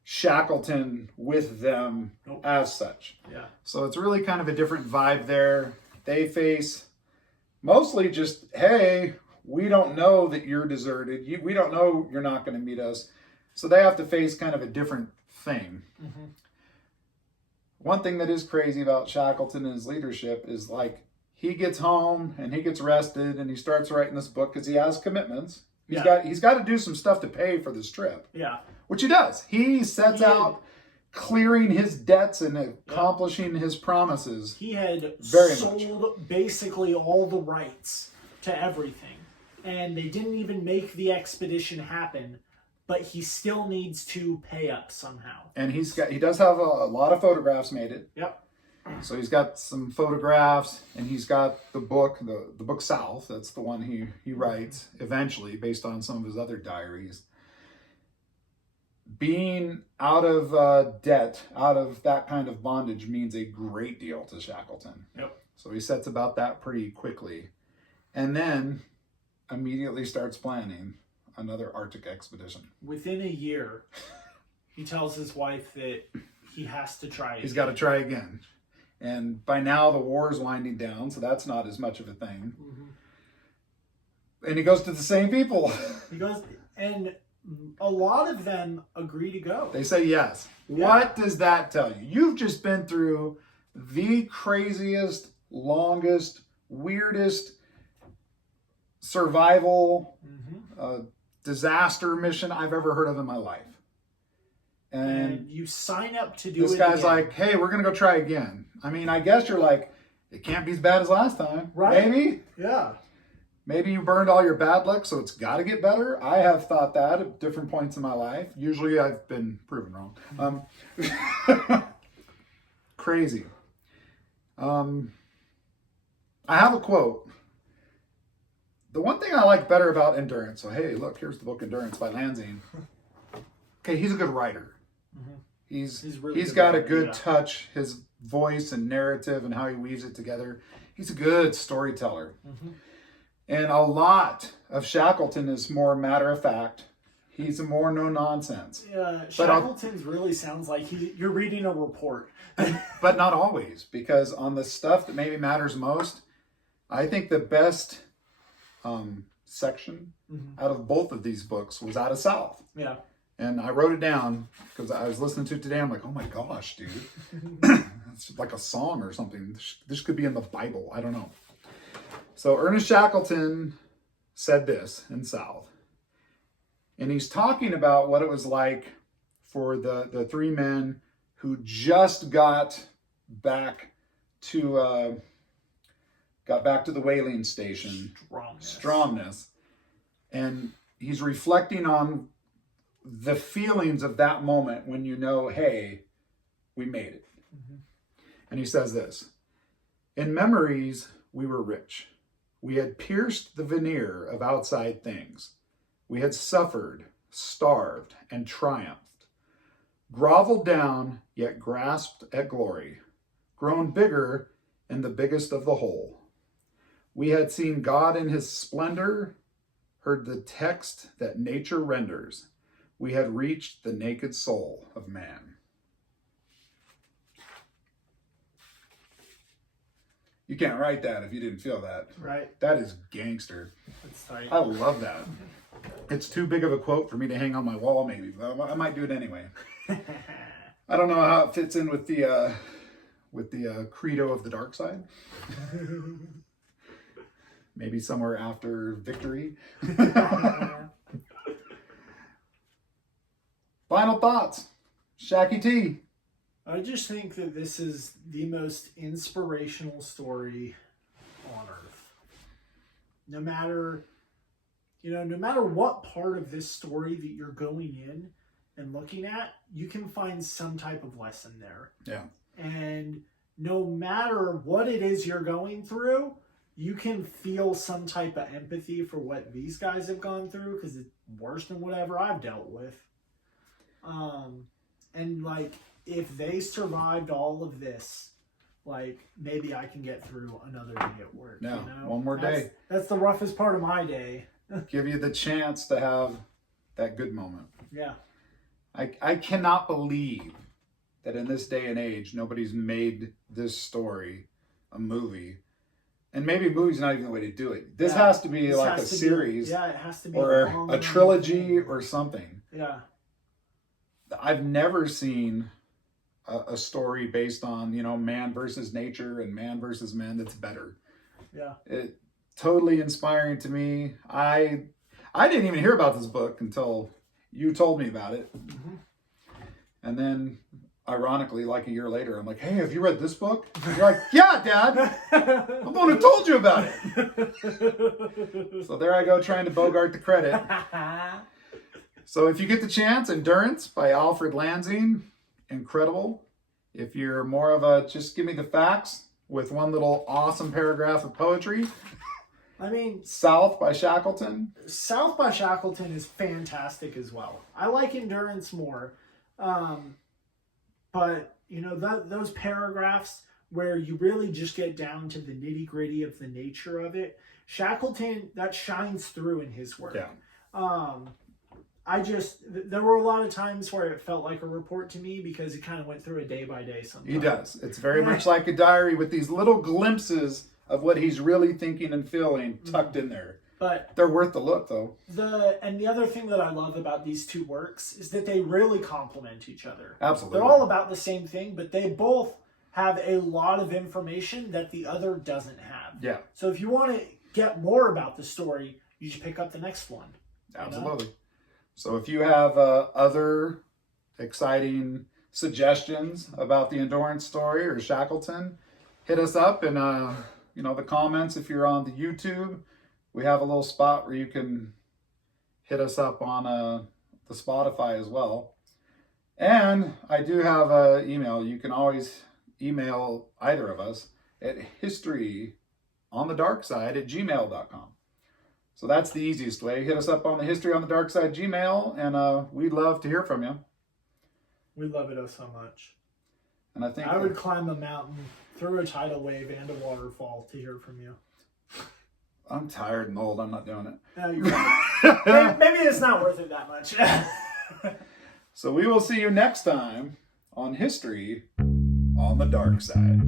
Shackleton with them as such. Yeah. So it's really kind of a different vibe there. They face mostly just, hey, we don't know that you're deserted. We don't know you're not going to meet us. So they have to face kind of a different thing. Mm-hmm. One thing that is crazy about Shackleton and his leadership is he gets home and he gets rested and he starts writing this book because he has commitments. He's got to do some stuff to pay for this trip. Yeah. Which he does. He sets out clearing his debts and accomplishing his promises. He had Very sold basically all the rights to everything. And they didn't even make the expedition happen, but he still needs to pay up somehow. And he does have a lot of photographs made it. Yep. So he's got some photographs, and he's got the book, the book South. That's the one he writes eventually based on some of his other diaries. Being out of debt, out of that kind of bondage means a great deal to Shackleton. Yep. So he sets about that pretty quickly. And then immediately starts planning another Arctic expedition. Within a year, he tells his wife that he has to try it. He's got to try again. And by now the war is winding down, so that's not as much of a thing. Mm-hmm. And he goes to the same people. He goes, and a lot of them agree to go. They say yes. Yeah. What does that tell you? You've just been through the craziest, longest, weirdest survival disaster mission I've ever heard of in my life. And you sign up to do it. This guy's like, hey, we're going to go try again. I mean, I guess you're like, it can't be as bad as last time. Right. Maybe? Yeah. Maybe you burned all your bad luck, so it's got to get better. I have thought that at different points in my life. Usually I've been proven wrong. Crazy. I have a quote. The one thing I like better about Endurance, so hey, look, here's the book Endurance by Lanzine. Okay, he's a good writer. Mm-hmm. He's got a good touch, his voice and narrative and how he weaves it together. He's a good storyteller. Mm-hmm. And a lot of Shackleton is more matter of fact. He's a more no nonsense. Yeah, Shackleton's really sounds like you're reading a report. But not always, because on the stuff that maybe matters most, I think the best section out of both of these books was out of South. Yeah. And I wrote it down because I was listening to it today. I'm like, oh my gosh, dude. It's like a song or something. This could be in the Bible. I don't know. So Ernest Shackleton said this in South. And he's talking about what it was like for the three men who just got back to the whaling station. Stromness. And he's reflecting on the feelings of that moment when you know, hey, we made it. Mm-hmm. And he says this, in memories, we were rich. We had pierced the veneer of outside things. We had suffered, starved, and triumphed. Groveled down, yet grasped at glory. Grown bigger in the biggest of the whole. We had seen God in his splendor, heard the text that nature renders. We had reached the naked soul of man. You can't write that if you didn't feel that. Right. That is gangster. That's tight. I love that. It's too big of a quote for me to hang on my wall, maybe, but I might do it anyway. I don't know how it fits in with the credo of the dark side. Maybe somewhere after victory. Final thoughts. Shacky T. I just think that this is the most inspirational story on Earth. No matter what part of this story that you're going in and looking at, you can find some type of lesson there. Yeah. And no matter what it is you're going through, you can feel some type of empathy for what these guys have gone through because it's worse than whatever I've dealt with. And like, if they survived all of this, like, maybe I can get through another day at work. Yeah, you know? one more day. That's the roughest part of my day. Give you the chance to have that good moment. Yeah. I cannot believe that in this day and age, nobody's made this story a movie. And maybe a movie's not even the way to do it. This has to be like a series. It has to be. Or a trilogy or something. Yeah. I've never seen a story based on, man versus nature and man versus men that's better. Yeah. It totally inspiring to me. I didn't even hear about this book until you told me about it. Mm-hmm. And then ironically, like a year later, I'm like, hey, have you read this book? And you're like, yeah, Dad. I'm the one who told you about it. So there I go trying to bogart the credit. So if you get the chance, Endurance by Alfred Lansing, incredible. If you're more of a just give me the facts with one little awesome paragraph of poetry, I mean, South by Shackleton. South by Shackleton is fantastic as well. I like Endurance more. But, you know, those paragraphs where you really just get down to the nitty gritty of the nature of it, Shackleton, that shines through in his work. Yeah. There were a lot of times where it felt like a report to me because he kind of went through a day by day sometimes. He does. It's very much like a diary with these little glimpses of what he's really thinking and feeling tucked in there. But they're worth the look, though. The other thing that I love about these two works is that they really complement each other. Absolutely. They're all about the same thing, but they both have a lot of information that the other doesn't have. Yeah. So if you want to get more about the story, you should pick up the next one. Absolutely. You know? So if you have other exciting suggestions about the Endurance story or Shackleton, hit us up in the comments. If you're on the YouTube, we have a little spot where you can hit us up on the Spotify as well. And I do have an email. You can always email either of us at historyonthedarkside@gmail.com. So that's the easiest way. Hit us up on the History on the Dark Side Gmail, and we'd love to hear from you. We love it so much. And I think I would climb a mountain, through a tidal wave and a waterfall to hear from you. I'm tired and old. I'm not doing it. No, you're right. Maybe it's not worth it that much. So we will see you next time on History on the Dark Side.